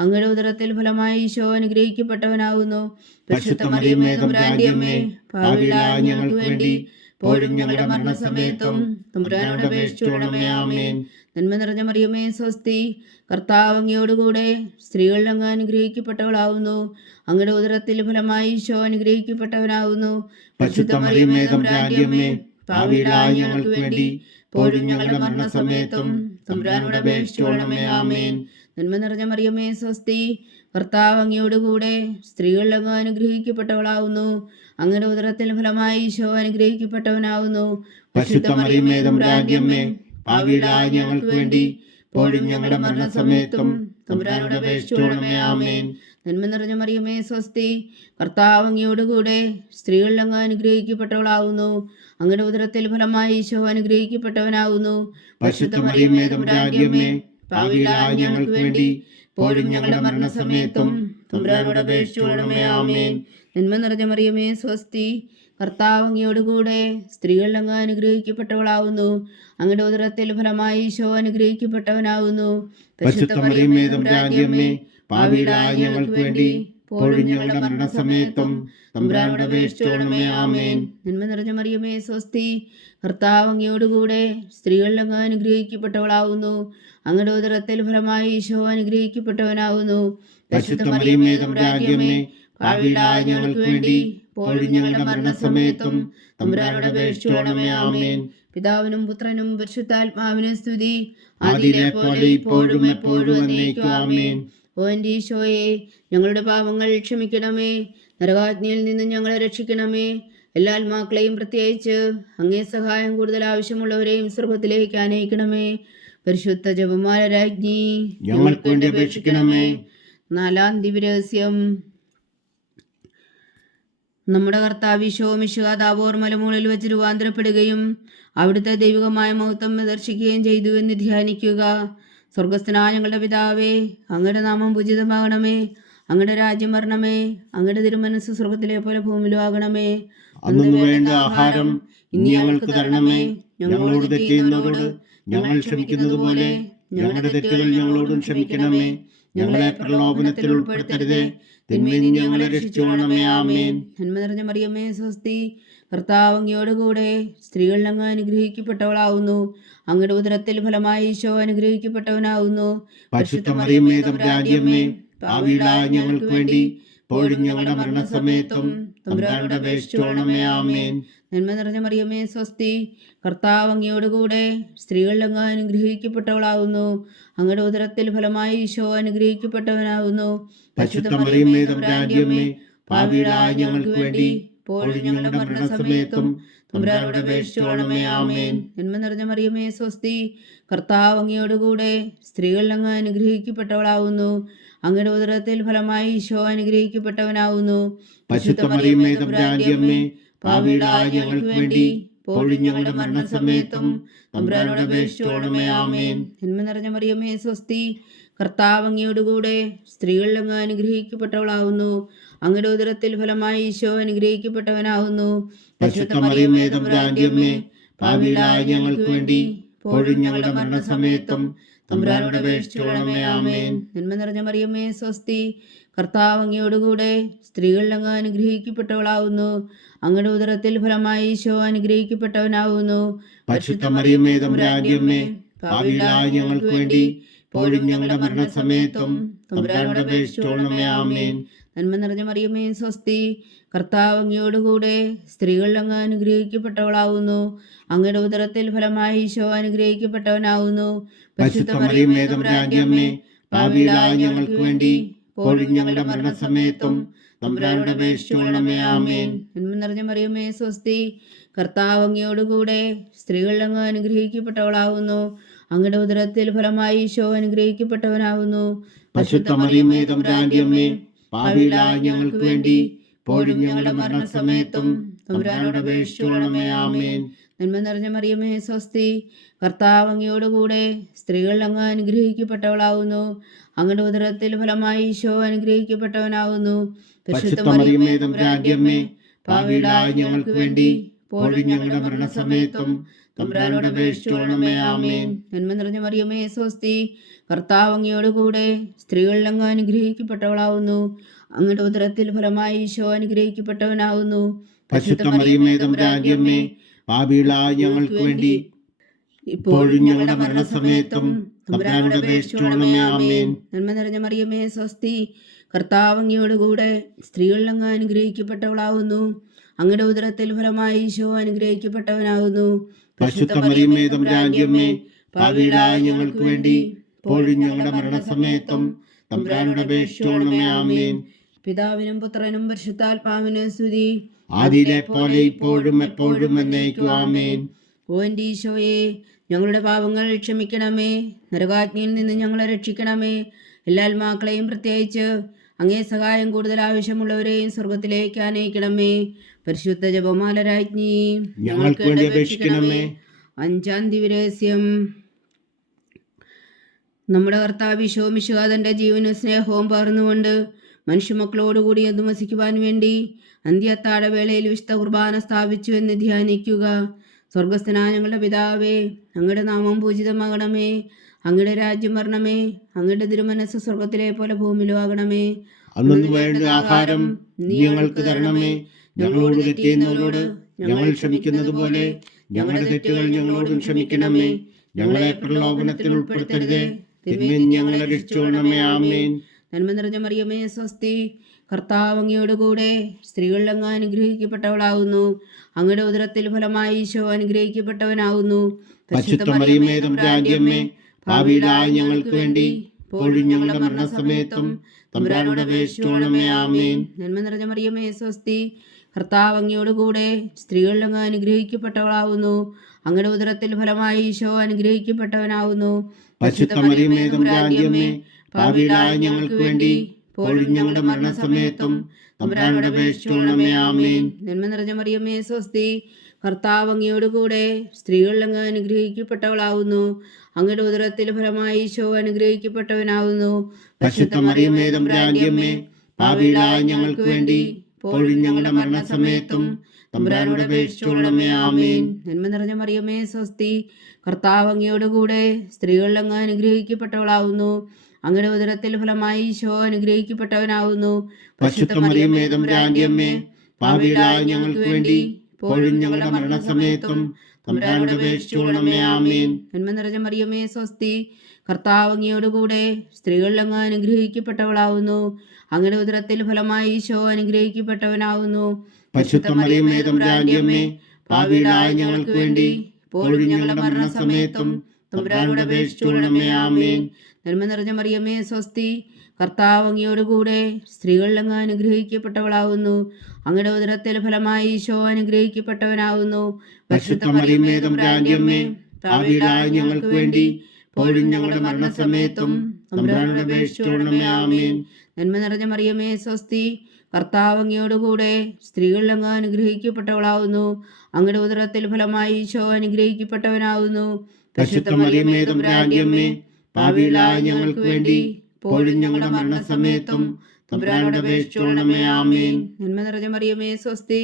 അങ്ങയുടെ ഉദരത്തിൽ ഫലമായി ഈശോ അനുഗ്രഹിക്കപ്പെട്ടവനാകുന്നു. പരിശുദ്ധ മറിയമേ തമ്പുരാന്റെ അമ്മേ, പാപികളായ ഞങ്ങൾക്ക് വേണ്ടി ഇപ്പോഴും ഞങ്ങളുടെ മരണസമയത്തും തമ്പുരാനോട് അപേക്ഷിച്ചുകൊള്ളണമേ. ആമേൻ. നന്മ നിറഞ്ഞ മറിയമേ സ്വസ്തി, കർത്താവ് അങ്ങയോടുകൂടെ സ്ത്രീകളിൽ അങ്ങ് അനുഗ്രഹിക്കപ്പെട്ടവളാകുന്നു. അങ്ങയുടെ ഉദരത്തിൽ ഫലമായി ഈശോ അനുഗ്രഹിക്കപ്പെട്ടവനാകുന്നു. പരിശുദ്ധ മറിയമേ തമ്പുരാന്റെ അമ്മേ, പാപികളായ ഞങ്ങൾക്ക് വേണ്ടി ഇപ്പോഴും ഞങ്ങളുടെ മരണസമയത്തും തമ്പുരാനോട് അപേക്ഷിച്ചുകൊള്ളണമേ. ആമേൻ. നന്മ നിറഞ്ഞ മറിയമേ സ്വസ്തി, കർത്താവ് അങ്ങയോടുകൂടെ സ്ത്രീകളിൽ അങ്ങ് അനുഗ്രഹിക്കപ്പെട്ടവളാകുന്നു. അങ്ങയുടെ ഉദരത്തിൽ ഫലമായി ഈശോ അനുഗ്രഹിക്കപ്പെട്ടവനാകുന്നു. പരിശുദ്ധ മറിയമേ തമ്പുരാന്റെ അമ്മേ, പാപികളായ ഞങ്ങൾക്ക് വേണ്ടി ഇപ്പോഴും ഞങ്ങളുടെ മരണസമയത്തും തമ്പുരാനോട് അപേക്ഷിച്ചുകൊള്ളണമേ. ആമേൻ. നന്മ നിറഞ്ഞ മറിയമേ സ്വസ്തി, കർത്താവ് അങ്ങയോടുകൂടെ സ്ത്രീകളിൽ അങ്ങ് അനുഗ്രഹിക്കപ്പെട്ടവളാകുന്നു. അങ്ങയുടെ ഉദരത്തിൽ ഫലമായി ഈശോ അനുഗ്രഹിക്കപ്പെട്ടവനാകുന്നു. പരിശുദ്ധ മറിയമേ തമ്പുരാന്റെ അമ്മേ, പാപികളായ ഞങ്ങൾക്ക് വേണ്ടി ഇപ്പോഴും ഞങ്ങളുടെ മരണസമയത്തും തമ്പുരാനോട് അപേക്ഷിച്ചുകൊള്ളണമേ. ആമേൻ. നന്മ നിറഞ്ഞ മറിയമേ സ്വസ്തി, കർത്താവ് അങ്ങയോടുകൂടെ സ്ത്രീകളിൽ അങ്ങ് അനുഗ്രഹിക്കപ്പെട്ടവളാകുന്നു. അങ്ങയുടെ ഉദരത്തിൽ ഫലമായി ഈശോ അനുഗ്രഹിക്കപ്പെട്ടവനാകുന്നു. പരിശുദ്ധ മറിയമേ തമ്പുരാന്റെ അമ്മേ, പാപികളായ ഞങ്ങൾക്ക് വേണ്ടി ഇപ്പോഴും ഞങ്ങളുടെ മരണസമയത്തും തമ്പുരാനോട് അപേക്ഷിച്ചുകൊള്ളണമേ. ആമേൻ. നന്മ നിറഞ്ഞ മറിയമേ സ്വസ്തി, കർത്താവ് അങ്ങയോടുകൂടെ സ്ത്രീകളിൽ അങ്ങ് അനുഗ്രഹിക്കപ്പെട്ടവളാകുന്നു. അങ്ങയുടെ ഉദരത്തിൽ ഫലമായി ഈശോ അനുഗ്രഹിക്കപ്പെട്ടവനാകുന്നു. പരിശുദ്ധ മറിയമേ തമ്പുരാന്റെ അമ്മേ, പാപികളായ ഞങ്ങൾക്ക് വേണ്ടി ഇപ്പോഴും ഞങ്ങളുടെ മരണസമയത്തും തമ്പുരാനോട് അപേക്ഷിച്ചുകൊള്ളണമേ. ആമേൻ. പിതാവിനും പുത്രനും പരിശുദ്ധാത്മാവിനും സ്തുതി, അതിലെ പോലെ ഇപ്പോഴും എപ്പോഴും എന്നേക്കും. ആമേൻ. ഓ എൻ്റെ ഈശോയെ, ഞങ്ങളുടെ പാപങ്ങൾ ക്ഷമിക്കണമേ. നരകാഗ്നിയിൽ നിന്ന് ഞങ്ങളെ രക്ഷിക്കണമേ. എല്ലാ ആത്മാക്കളെയും പ്രത്യേകിച്ച് അങ്ങേ സഹായം കൂടുതൽ ആവശ്യമുള്ളവരെയും സ്വർഗത്തിലേക്ക് ആനയിക്കണമേ. പരിശുദ്ധ ജപമാല രാജ്ഞി, ഞങ്ങൾക്ക് വേണ്ടി അപേക്ഷിക്കണമേ. 4-ാം ദിവ്യരഹസ്യം. നമ്മുടെ കർത്താവ് ഈശോ മിശിഹാ താബോർ മലമുകളിൽ വെച്ച് രൂപാന്തരപ്പെടുകയും അവിടുത്തെ ദൈവികമായ മഹത്വം ദർശിക്കുകയും ചെയ്തു എന്ന് ധ്യാനിക്കുക. സ്വർഗസ്ഥനായ ഞങ്ങളുടെ പിതാവേ, അങ്ങയുടെ നാമം പൂജിതമാകണമേ. അങ്ങയുടെ രാജ്യം വരണമേ. അങ്ങയുടെ തിരുമനസ്സ് സ്വർഗത്തിലെ പോലെ ഭൂമിയിലും ആകണമേ. അന്നു വേണ്ട ആഹാരം ഇനി ഞങ്ങൾക്ക് തരണമേ. ഞങ്ങളോട് തെറ്റ് ചെയ്യുന്നവരോട് ഞങ്ങൾ ക്ഷമിക്കുന്നത് പോലെ ഞങ്ങളുടെ തെറ്റുകൾ ഞങ്ങളോടും ക്ഷമിക്കണമേ. ഞങ്ങളെ പ്രലോഭനത്തിൽ ഉൾപ്പെടുത്തരുതേ, തിന്മയിൽ നിന്ന് ഞങ്ങളെ രക്ഷിച്ചുകൊള്ളണമേ. ആമേൻ. നന്മ നിറഞ്ഞ മറിയമേ, സ്വസ്തി. കർത്താവ് അങ്ങയോടുകൂടെ സ്ത്രീകളിൽ അങ്ങ് അനുഗ്രഹിക്കപ്പെട്ടവളാവുന്നു. അങ്ങയുടെ ഉദരത്തിൽ ഫലമായി ഈശോ അനുഗ്രഹിക്കപ്പെട്ടവനാവുന്നു. പരിശുദ്ധ മറിയമേ, തമ്പുരാന്റെ അമ്മേ, പാപികളായ ഞങ്ങൾക്ക് വേണ്ടി ഇപ്പോഴും ഞങ്ങളുടെ മരണസമയത്തും തമ്പുരാനോട് അപേക്ഷിച്ചുകൊള്ളണമേ. ആമേൻ. നന്മ നിറഞ്ഞ മറിയമേ, സ്വസ്തി. കർത്താവ് അങ്ങയോടുകൂടെ സ്ത്രീകളിൽ അങ്ങ് അനുഗ്രഹിക്കപ്പെട്ടവളാവുന്നു. അങ്ങയുടെ ഉദരത്തിൽ ഫലമായി ഈശോ അനുഗ്രഹിക്കപ്പെട്ടവനാവുന്നു. പരിശുദ്ധ മറിയമേ, തമ്പുരാന്റെ അമ്മേ, പാപികളായ ഞങ്ങൾക്ക് വേണ്ടി ഇപ്പോഴും ഞങ്ങളുടെ മരണസമയത്തും തമ്പുരാനോട് അപേക്ഷിച്ചുകൊള്ളണമേ. ആമേൻ. നന്മ നിറഞ്ഞ മറിയമേ, സ്വസ്തി. കർത്താവ് അങ്ങയോടുകൂടെ സ്ത്രീകളിൽ അങ്ങ് അനുഗ്രഹിക്കപ്പെട്ടവളാവുന്നു. അങ്ങയുടെ ഉദരത്തിൽ ഫലമായി ഈശോ അനുഗ്രഹിക്കപ്പെട്ടവനാവുന്നു. പരിശുദ്ധ മറിയമേ, തമ്പുരാന്റെ അമ്മേ, പാപികളായ ഞങ്ങൾക്ക് വേണ്ടി ഇപ്പോഴും ഞങ്ങളുടെ മരണസമയത്തും തമ്പുരാനോട് അപേക്ഷിച്ചുകൊള്ളണമേ. ആമേൻ. നന്മ നിറഞ്ഞ മറിയമേ, സ്വസ്തി. കർത്താവ് അങ്ങയോടുകൂടെ സ്ത്രീകളിൽ അങ്ങ് അനുഗ്രഹിക്കപ്പെട്ടവളാവുന്നു. അങ്ങയുടെ ഉദരത്തിൽ ഫലമായി ഈശോ അനുഗ്രഹിക്കപ്പെട്ടവനാവുന്നു. പരിശുദ്ധ മറിയമേ, തമ്പുരാന്റെ അമ്മേ, പാപികളായ ഞങ്ങൾക്ക് വേണ്ടി ഇപ്പോഴും ഞങ്ങളുടെ മരണസമയത്തും തമ്പുരാനോട് അപേക്ഷിച്ചുകൊള്ളണമേ. ആമേൻ. നന്മ നിറഞ്ഞ മറിയമേ, സ്വസ്തി. കർത്താവ് അങ്ങയോടുകൂടെ സ്ത്രീകളിൽ അങ്ങ് അനുഗ്രഹിക്കപ്പെട്ടവളാവുന്നു. അങ്ങയുടെ ഉദരത്തിൽ ഫലമായി ഈശോ അനുഗ്രഹിക്കപ്പെട്ടവനാവുന്നു. പരിശുദ്ധ മറിയമേ, തമ്പുരാന്റെ അമ്മേ, പാപികളായ ഞങ്ങൾക്ക് വേണ്ടി ഇപ്പോഴും ഞങ്ങളുടെ മരണസമയത്തും തമ്പുരാനോട് അപേക്ഷിച്ചുകൊള്ളണമേ. ആമേൻ. നന്മ നിറഞ്ഞ മറിയമേ, സ്വസ്തി. കർത്താവ് അങ്ങയോടുകൂടെ സ്ത്രീകളിൽ അങ്ങ് അനുഗ്രഹിക്കപ്പെട്ടവളാവുന്നു. അങ്ങയുടെ ഉദരത്തിൽ ഫലമായി ഈശോ അനുഗ്രഹിക്കപ്പെട്ടവനാവുന്നു. പരിശുദ്ധ മറിയമേ, തമ്പുരാന്റെ അമ്മേ, പാപികളായ ഞങ്ങൾക്ക് വേണ്ടി ഇപ്പോഴും ഞങ്ങളുടെ മരണസമയത്തും തമ്പുരാനോട് അപേക്ഷിച്ചുകൊള്ളണമേ. ആമേൻ. നന്മ നിറഞ്ഞ മറിയമേ, സ്വസ്തി. കർത്താവ് അങ്ങയോടുകൂടെ സ്ത്രീകളിൽ അങ്ങ് അനുഗ്രഹിക്കപ്പെട്ടവളാവുന്നു. അങ്ങയുടെ ഉദരത്തിൽ ഫലമായി ഈശോ അനുഗ്രഹിക്കപ്പെട്ടവനാവുന്നു. പരിശുദ്ധ മറിയമേ, തമ്പുരാന്റെ അമ്മേ, പാപികളായ ഞങ്ങൾക്ക് വേണ്ടി ഇപ്പോഴും ഞങ്ങളുടെ മരണസമയത്തും തമ്പുരാനോട് അപേക്ഷിച്ചുകൊള്ളണമേ. ആമേൻ. നന്മ നിറഞ്ഞ മറിയമേ, സ്വസ്തി. കർത്താവ് അങ്ങയോടുകൂടെ സ്ത്രീകളിൽ അങ്ങ് അനുഗ്രഹിക്കപ്പെട്ടവളാവുന്നു. അങ്ങയുടെ ഉദരത്തിൽ ഫലമായി ഈശോ അനുഗ്രഹിക്കപ്പെട്ടവനാവുന്നു. പരിശുദ്ധ മറിയമേ, തമ്പുരാന്റെ അമ്മേ, പാപികളായ ഞങ്ങൾക്ക് വേണ്ടി ഇപ്പോഴും ഞങ്ങളുടെ മരണസമയത്തും തമ്പുരാനോട് അപേക്ഷിച്ചുകൊള്ളണമേ. ആമേൻ. നന്മ നിറഞ്ഞ മറിയമേ, സ്വസ്തി. കർത്താവ് അങ്ങയോടുകൂടെ സ്ത്രീകളിൽ അങ്ങ് അനുഗ്രഹിക്കപ്പെട്ടവളാവുന്നു. അങ്ങയുടെ ഉദരത്തിൽ ഫലമായി ഈശോ അനുഗ്രഹിക്കപ്പെട്ടവനാവുന്നു. പരിശുദ്ധ മറിയമേ, തമ്പുരാന്റെ അമ്മേ, പാപികളായ ഞങ്ങൾക്ക് വേണ്ടി ഇപ്പോഴും ഞങ്ങളുടെ മരണസമയത്തും തമ്പുരാനോട് അപേക്ഷിച്ചുകൊള്ളണമേ. ആമേൻ. നന്മ നിറഞ്ഞ മറിയമേ, സ്വസ്തി. കർത്താവ് അങ്ങയോടുകൂടെ സ്ത്രീകളിൽ അങ്ങ് അനുഗ്രഹിക്കപ്പെട്ടവളാവുന്നു. അങ്ങയുടെ ഉദരത്തിൽ ഫലമായി ഈശോ അനുഗ്രഹിക്കപ്പെട്ടവനാവുന്നു. പരിശുദ്ധ മറിയമേ, തമ്പുരാന്റെ അമ്മേ, പാപികളായ ഞങ്ങൾക്ക് വേണ്ടി ഇപ്പോഴും ഞങ്ങളുടെ മരണസമയത്തും തമ്പുരാനോട് അപേക്ഷിച്ചുകൊള്ളണമേ. ആമേൻ. പിതാവിനും പുത്രനും പരിശുദ്ധാത്മാവിനും സ്തുതി. ആദിയിലെ പോലെ ഇപ്പോഴും എപ്പോഴും എന്നേക്കും. ആമേൻ. ഓ എൻ്റെ ഈശോയെ, ഞങ്ങളുടെ പാപങ്ങൾ ക്ഷമിക്കണമേ. നരകാഗ്നിയിൽ നിന്ന് ഞങ്ങളെ രക്ഷിക്കണമേ. എല്ലാ ആത്മാക്കളെയും പ്രത്യേകിച്ച് അങ്ങേ സഹായം കൂടുതൽ ആവശ്യമുള്ളവരെയും സ്വർഗത്തിലേക്ക് ആനയിക്കണമേ. പരിശുദ്ധ ജപമാല രാജ്ഞി, ഞങ്ങൾക്ക് വേണ്ടി അപേക്ഷിക്കണമേ. 5-ാം ദിവ്യരഹസ്യം. നമ്മുടെ കർത്താവ് ഈശോ മിശിഹാ തൻ്റെ ജീവനും സ്നേഹവും പകർന്നുകൊണ്ട് മനുഷ്യമക്കളോടുകൂടി അധിവസിക്കുവാൻ വേണ്ടി അന്ത്യത്താഴവേളയിൽ വിശുദ്ധ കുർബാന സ്ഥാപിച്ചു എന്ന് ധ്യാനിക്കുക. സ്വർഗസ്ഥനായ ഞങ്ങളുടെ പിതാവേ, അങ്ങയുടെ നാമം പൂജിതമാകണമേ. അങ്ങയുടെ രാജ്യം വരണമേ. അങ്ങയുടെ തിരുമനസ്സ് സ്വർഗത്തിലെ പോലെ ഭൂമിയിലും ആകണമേ. അന്നു വേണ്ട ആഹാരം നീ ഞങ്ങൾക്ക് തരണമേ. ഞങ്ങളോട് തെറ്റ് ചെയ്യുന്നവരോട് ഞങ്ങൾ ക്ഷമിക്കുന്നത് പോലെ ഞങ്ങളുടെ തെറ്റുകൾ ഞങ്ങളോടും ക്ഷമിക്കണമേ. ഞങ്ങളെ പ്രലോഭനത്തിൽ ഉൾപ്പെടുത്തരുതേ, തിന്മയിൽ നിന്ന് ഞങ്ങളെ രക്ഷിച്ചുകൊള്ളണമേ. ആമേൻ. നന്മ നിറഞ്ഞ മറിയമേ, സ്വസ്തി. കർത്താവ് അങ്ങയോടുകൂടെ സ്ത്രീകളിൽ അങ്ങ് അനുഗ്രഹിക്കപ്പെട്ടവളാവുന്നു. അങ്ങയുടെ ഉദരത്തിൽ ഫലമായി ഈശോ അനുഗ്രഹിക്കപ്പെട്ടവനാവുന്നു. പരിശുദ്ധ മറിയമേ, തമ്പുരാന്റെ അമ്മേ, പാപികളായ ഞങ്ങൾക്ക് വേണ്ടി ഇപ്പോഴും ഞങ്ങളുടെ മരണസമയത്തും തമ്പുരാനോട് അപേക്ഷിച്ചുകൊള്ളണമേ. ആമേൻ. നന്മ നിറഞ്ഞ മറിയമേ സ്വസ്തി, കർത്താവ് അങ്ങയോടുകൂടെ സ്ത്രീകളിൽ അങ്ങ് അനുഗ്രഹിക്കപ്പെട്ടവളാവുന്നു. അങ്ങയുടെ ഉദരത്തിൽ ഫലമായി ഈശോ അനുഗ്രഹിക്കപ്പെട്ടവനാവുന്നു. പരിശുദ്ധ മറിയമേ തമ്പുരാന്റെ അമ്മേ, പാപികളായ ഞങ്ങൾക്ക് വേണ്ടി ഇപ്പോഴും ഞങ്ങളുടെ മരണസമയത്തും തമ്പുരാനോട് അപേക്ഷിച്ചുകൊള്ളണമേ. ആമേൻ. നന്മ നിറഞ്ഞ മറിയമേ സ്വസ്തി, കർത്താവ് അങ്ങയോടുകൂടെ സ്ത്രീകളിൽ അങ്ങ് അനുഗ്രഹിക്കപ്പെട്ടവളാവുന്നു. അങ്ങയുടെ ഉദരത്തിൽ ഫലമായി ഈശോ അനുഗ്രഹിക്കപ്പെട്ടവനാവുന്നു. പരിശുദ്ധ മറിയമേ തമ്പുരാന്റെ അമ്മേ, പാപികളായ ഞങ്ങൾക്ക് വേണ്ടി ഇപ്പോഴും ഞങ്ങളുടെ മരണസമയത്തും തമ്പുരാനോട് അപേക്ഷിച്ചുകൊള്ളണമേ. ആമേൻ. നന്മ നിറഞ്ഞ മറിയമേ സ്വസ്തി, കർത്താവ് അങ്ങയോടുകൂടെ സ്ത്രീകളിൽ അങ്ങ് അനുഗ്രഹിക്കപ്പെട്ടവളാവുന്നു. അങ്ങയുടെ ഉദരത്തിൽ ഫലമായി ഈശോ അനുഗ്രഹിക്കപ്പെട്ടവനാവുന്നു. പരിശുദ്ധ മറിയമേ തമ്പുരാന്റെ അമ്മേ, പാപികളായ ഞങ്ങൾക്ക് വേണ്ടി ഇപ്പോഴും ഞങ്ങളുടെ മരണസമയത്തും തമ്പുരാനോട് അപേക്ഷിച്ചുകൊള്ളണമേ. ആമേൻ. നന്മ നിറഞ്ഞ മറിയമേ സ്വസ്തി, കർത്താവ് അങ്ങയോടുകൂടെ സ്ത്രീകളിൽ അങ്ങ് അനുഗ്രഹിക്കപ്പെട്ടവളാവുന്നു. അങ്ങയുടെ ഉദരത്തിൽ ഫലമായി ഈശോ അനുഗ്രഹിക്കപ്പെട്ടവനാവുന്നു. പരിശുദ്ധ മറിയമേ തമ്പുരാന്റെ അമ്മേ, പാപികളായ ഞങ്ങൾക്ക് വേണ്ടി ഇപ്പോഴും ഞങ്ങളുടെ മരണസമയത്തും തമ്പുരാനോട് അപേക്ഷിച്ചുകൊള്ളണമേ. ആമേൻ. നന്മ നിറഞ്ഞ മറിയമേ സ്വസ്തി, കർത്താവ് അങ്ങയോടുകൂടെ സ്ത്രീകളിൽ അങ്ങ് അനുഗ്രഹിക്കപ്പെട്ടവളാവുന്നു. അങ്ങയുടെ ഉദരത്തിൽ ഫലമായി ഈശോ അനുഗ്രഹിക്കപ്പെട്ടവനാവുന്നു. പരിശുദ്ധ മറിയമേ തമ്പുരാന്റെ അമ്മേ, പാപികളായ ഞങ്ങൾക്ക് വേണ്ടി ഇപ്പോഴും ഞങ്ങളുടെ മരണസമയത്തും തമ്പുരാനോട് അപേക്ഷിച്ചുകൊള്ളണമേ. ആമേൻ. നന്മ നിറഞ്ഞ മറിയമേ സ്വസ്തി, കർത്താവ് അങ്ങയോടുകൂടെ സ്ത്രീകളിൽ അങ്ങ് അനുഗ്രഹിക്കപ്പെട്ടവളാവുന്നു. അങ്ങയുടെ ഉദരത്തിൽ ഫലമായി ഈശോ അനുഗ്രഹിക്കപ്പെട്ടവനാവുന്നു. പരിശുദ്ധ മറിയമേ തമ്പുരാന്റെ അമ്മേ, പാപികളായ ഞങ്ങൾക്ക് വേണ്ടി ഇപ്പോഴും ഞങ്ങളുടെ മരണസമയത്തും തമ്പുരാനോട് അപേക്ഷിച്ചുകൊള്ളണമേ. ആമേൻ. നന്മ നിറഞ്ഞ മറിയമേ സ്വസ്തി,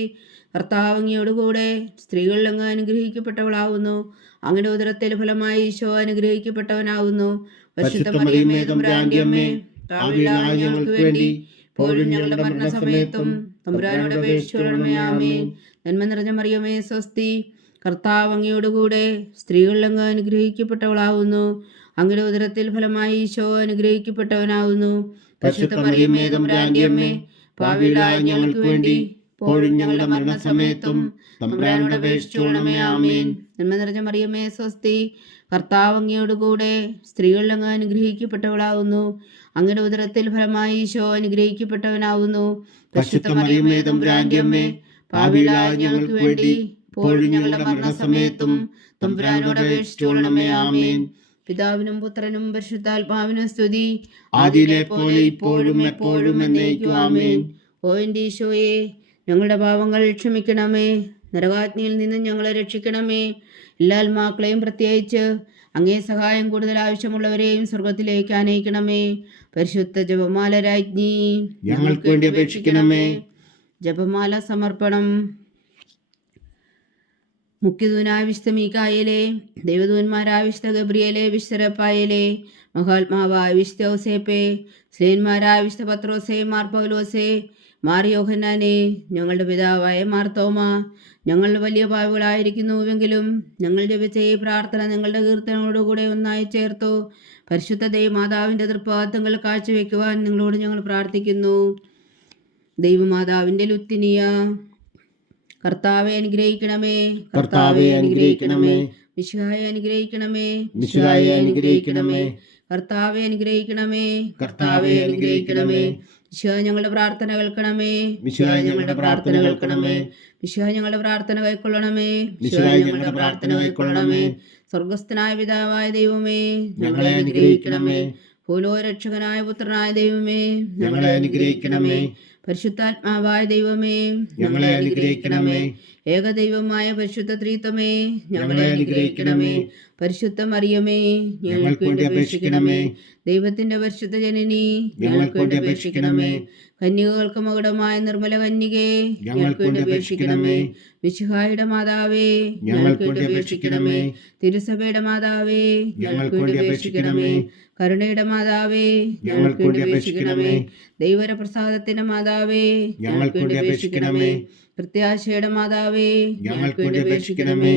കർത്താവ് അങ്ങയോടുകൂടെ സ്ത്രീകളിൽ അങ്ങ് അനുഗ്രഹിക്കപ്പെട്ടവളാവുന്നു. അങ്ങയുടെ ഉദരത്തിൽ ഫലമായി ഈശോ അനുഗ്രഹിക്കപ്പെട്ടവനാവുന്നു. പരിശുദ്ധ മറിയമേ തമ്പുരാന്റെ അമ്മേ, പാപികളായ ഞങ്ങൾക്ക് വേണ്ടി ഇപ്പോഴും ഞങ്ങളുടെ മരണസമയത്തും തമ്പുരാനോട് അപേക്ഷിച്ചുകൊള്ളണമേ. ആമേൻ. നന്മ നിറഞ്ഞ മറിയമേ സ്വസ്തി, കർത്താവ് അങ്ങയോടുകൂടെ സ്ത്രീകളിൽ അങ്ങ് അനുഗ്രഹിക്കപ്പെട്ടവളാവുന്നു. അങ്ങയുടെ ഉദരത്തിൽ ഫലമായി ഈശോ അനുഗ്രഹിക്കപ്പെട്ടവനാവുന്നു. പരിശുദ്ധ മറിയമേ തമ്പുരാന്റെ അമ്മേ, പാപികളായ ഞങ്ങൾക്ക് വേണ്ടി ഇപ്പോഴും ഞങ്ങളുടെ മരണസമയത്തും തമ്പുരാനോട് അപേക്ഷിച്ചുകൊള്ളണമേ. ആമേൻ. നന്മ നിറഞ്ഞ മറിയമേ സ്വസ്തി, കർത്താവ് അങ്ങയോടുകൂടെ സ്ത്രീകളിൽ അങ്ങ് അനുഗ്രഹിക്കപ്പെട്ടവളാവുന്നു. അങ്ങയുടെ ഉദരത്തിൽ ഫലമായി ഈശോ അനുഗ്രഹിക്കപ്പെട്ടവനാവുന്നു. പരിശുദ്ധ മറിയമേ തമ്പുരാന്റെ അമ്മേ, പാപികളായ ഞങ്ങൾക്ക് വേണ്ടി ഇപ്പോഴും ഞങ്ങളുടെ മരണസമയത്തും തമ്പുരാനോട് അപേക്ഷിച്ചുകൊള്ളണമേ. ആമേൻ. പിതാവിനും പുത്രനും പരിശുദ്ധാത്മാവിനും സ്തുതി, ആദിയിലെ പോലെ ഇപ്പോഴും എപ്പോഴും എന്നേക്കും. ആമേൻ. ഓ എൻ്റെ ഈശോയെ, ഞങ്ങളുടെ പാപങ്ങൾ ക്ഷമിക്കണമേ. നരകാഗ്നിയിൽ നിന്ന് ഞങ്ങളെ രക്ഷിക്കണമേ. എല്ലാ ആത്മാക്കളെയും പ്രത്യേകിച്ച് അങ്ങേ സഹായം കൂടുതൽ ആവശ്യമുള്ളവരെയും സ്വർഗത്തിലേക്ക് ആനയിക്കണമേ. പരിശുദ്ധ ജപമാല രാജ്ഞി, ഞങ്ങൾക്ക് വേണ്ടി അപേക്ഷിക്കണമേ. ജപമാല സമർപ്പണം. മുഖ്യദൂനായ വിശുദ്ധ മീകായേലേ, ദൈവദൂന്മാരായ വിശുദ്ധ ഗബ്രിയേലേ, വിശുദ്ധ റഫായേലേ, മഹാത്മാവായ വിശുദ്ധ ഔസേപ്പേ, സ്ലേന്മാരായ വിശുദ്ധ പത്രോസേ, മാർ പൗലോസേ, മാർ യോഹന്നാനെ, ഞങ്ങളുടെ പിതാവായ മാർ തോമ, ഞങ്ങൾ വലിയ പാപികളായിരിക്കുന്നുവെങ്കിലും ഞങ്ങൾ ജപിച്ച ഈ പ്രാർത്ഥന നിങ്ങളുടെ കീർത്തനോടുകൂടെ ഒന്നായി ചേർത്തു പരിശുദ്ധ ദൈവമാതാവിൻ്റെ തൃപ്പാദങ്ങൾ കാഴ്ചവെക്കുവാൻ നിങ്ങളോട് ഞങ്ങൾ പ്രാർത്ഥിക്കുന്നു. ദൈവമാതാവിൻ്റെ ലുത്തിനിയ, കർത്താവെ അനുഗ്രഹിക്കണമേ. കർത്താവെ അനുഗ്രഹിക്കണമേ. മിശിഹായെ അനുഗ്രഹിക്കണമേ. മിശിഹായെ അനുഗ്രഹിക്കണമേ. കർത്താവെ അനുഗ്രഹിക്കണമേ. കർത്താവെ അനുഗ്രഹിക്കണമേ. മിശിഹാ ഞങ്ങളുടെ പ്രാർത്ഥന കേൾക്കണമേ. മിശിഹായ ഞങ്ങളുടെ പ്രാർത്ഥന കേൾക്കണമേ. മിശിഹാ ഞങ്ങളുടെ പ്രാർത്ഥന കൈക്കൊള്ളണമേ. മിശിഹായ ഞങ്ങളുടെ പ്രാർത്ഥന കൈക്കൊള്ളണമേ. സ്വർഗസ്ഥനായ പിതാവായ ദൈവമേ, ഞങ്ങളെ അനുഗ്രഹിക്കണമേ. ഭൂലോകരക്ഷകനായ പുത്രനായ ദൈവമേ, ഞങ്ങളെ അനുഗ്രഹിക്കണമേ. പരിശുദ്ധാത്മാവായ ദൈവമേ, ഞങ്ങളെ അനുഗ്രഹിക്കണമേ. ഏകദൈവമായ പരിശുദ്ധ ത്രിത്വമേ, ഞങ്ങളെ അനുഗ്രഹിക്കണമേ. പരിശുദ്ധ മറിയമേ, ഞങ്ങൾക്ക് വേണ്ടി അപേക്ഷിക്കണമേ. ദൈവത്തിന്റെ പരിശുദ്ധ ജനനി, ഞങ്ങൾക്ക് വേണ്ടി അപേക്ഷിക്കണമേ. കന്യകൾക്ക് മകുടമായ നിർമ്മല കന്യകേ, ഞങ്ങൾക്ക് വേണ്ടി അപേക്ഷിക്കണമേ. മിശിഹായുടെ മാതാവേ, ഞങ്ങൾക്ക് വേണ്ടി അപേക്ഷിക്കണമേ. തിരുസഭയുടെ മാതാവേ, ഞങ്ങൾക്ക് വേണ്ടി അപേക്ഷിക്കണമേ. കരുണയുടെ മാതാവേ, ഞങ്ങൾക്ക് വേണ്ടി അപേക്ഷിക്കണമേ. ദൈവരപ്രസാദത്തിന്റെ മാതാവേ, ഞങ്ങൾക്ക് വേണ്ടി അപേക്ഷിക്കണമേ. പ്രത്യാശയുടെ മാതാവേ, ഞങ്ങൾക്ക് വേണ്ടി അപേക്ഷിക്കണമേ.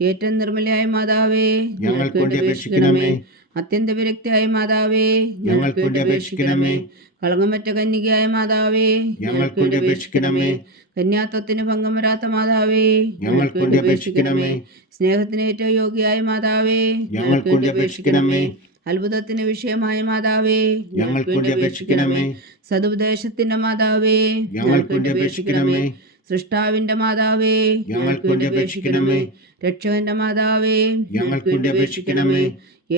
ഏറ്റവും നിർമ്മലയായ മാതാവേ, ഞങ്ങൾക്ക് വേണ്ടി അപേക്ഷിക്കണമേ. അത്യന്ത വിരക്തിയായ മാതാവേ, ഞങ്ങൾക്ക് വേണ്ടി അപേക്ഷിക്കണമേ. കളങ്കമറ്റ കന്യകയായ മാതാവേ, ഞങ്ങൾക്ക് വേണ്ടി അപേക്ഷിക്കണമേ. കന്യാത്വത്തിന് ഭംഗം വരാത്ത മാതാവേ, ഞങ്ങൾക്ക് വേണ്ടി അപേക്ഷിക്കണമേ. സ്നേഹത്തിന് ഏറ്റവും യോഗ്യയായ മാതാവേ, ഞങ്ങൾക്ക് വേണ്ടി അപേക്ഷിക്കണമേ. അത്ഭുതത്തിന് വിഷയമായ മാതാവേ, ഞങ്ങൾക്ക് വേണ്ടി അപേക്ഷിക്കണമേ. സതുപദേശത്തിന്റെ മാതാവേ, ഞങ്ങൾക്ക് വേണ്ടി അപേക്ഷിക്കണമേ. സൃഷ്ടാവിന്റെ മാതാവേ, ഞങ്ങൾക്ക് വേണ്ടി അപേക്ഷിക്കണമേ. രക്ഷകന്റെ മാതാവേ, ഞങ്ങൾക്ക് വേണ്ടി അപേക്ഷിക്കണമേ.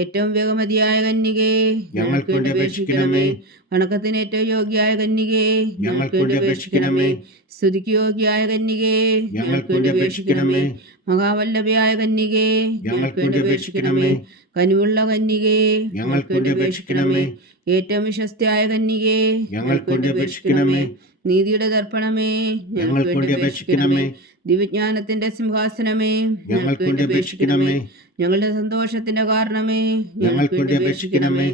ഏറ്റവും വേഗമതിയായ കന്യകേ, ഞങ്ങൾക്ക് വേണ്ടി അപേക്ഷിക്കണമേ. വണക്കത്തിന് ഏറ്റവും യോഗ്യായ കന്യകേ, ഞങ്ങൾക്ക് വേണ്ടി അപേക്ഷിക്കണമേ. സ്തുതിക്ക് യോഗ്യായ കന്യകേ, ഞങ്ങൾക്ക് വേണ്ടി അപേക്ഷിക്കണമേ. മഹാവല്ലഭയായ കന്യകേ, ഞങ്ങൾക്ക് വേണ്ടി അപേക്ഷിക്കണമേ. കനിവുള്ള കന്യകേ, ഞങ്ങൾക്ക് വേണ്ടി അപേക്ഷിക്കണമേ. ഏറ്റവും വിശ്വസ്തയായ കന്യകേ, ഞങ്ങൾക്ക് വേണ്ടി അപേക്ഷിക്കണമേ. നീതിയുടെ ദർപ്പണമേ, ഞങ്ങൾക്ക് വേണ്ടി അപേക്ഷിക്കണമേ. ദിവ്യജ്ഞാനത്തിന്റെ സിംഹാസനമേ, ഞങ്ങൾക്ക് വേണ്ടി അപേക്ഷിക്കണമേ. ഞങ്ങളുടെ സന്തോഷത്തിന്റെ കാരണമേ, ഞങ്ങൾക്ക് വേണ്ടി അപേക്ഷിക്കണമേ.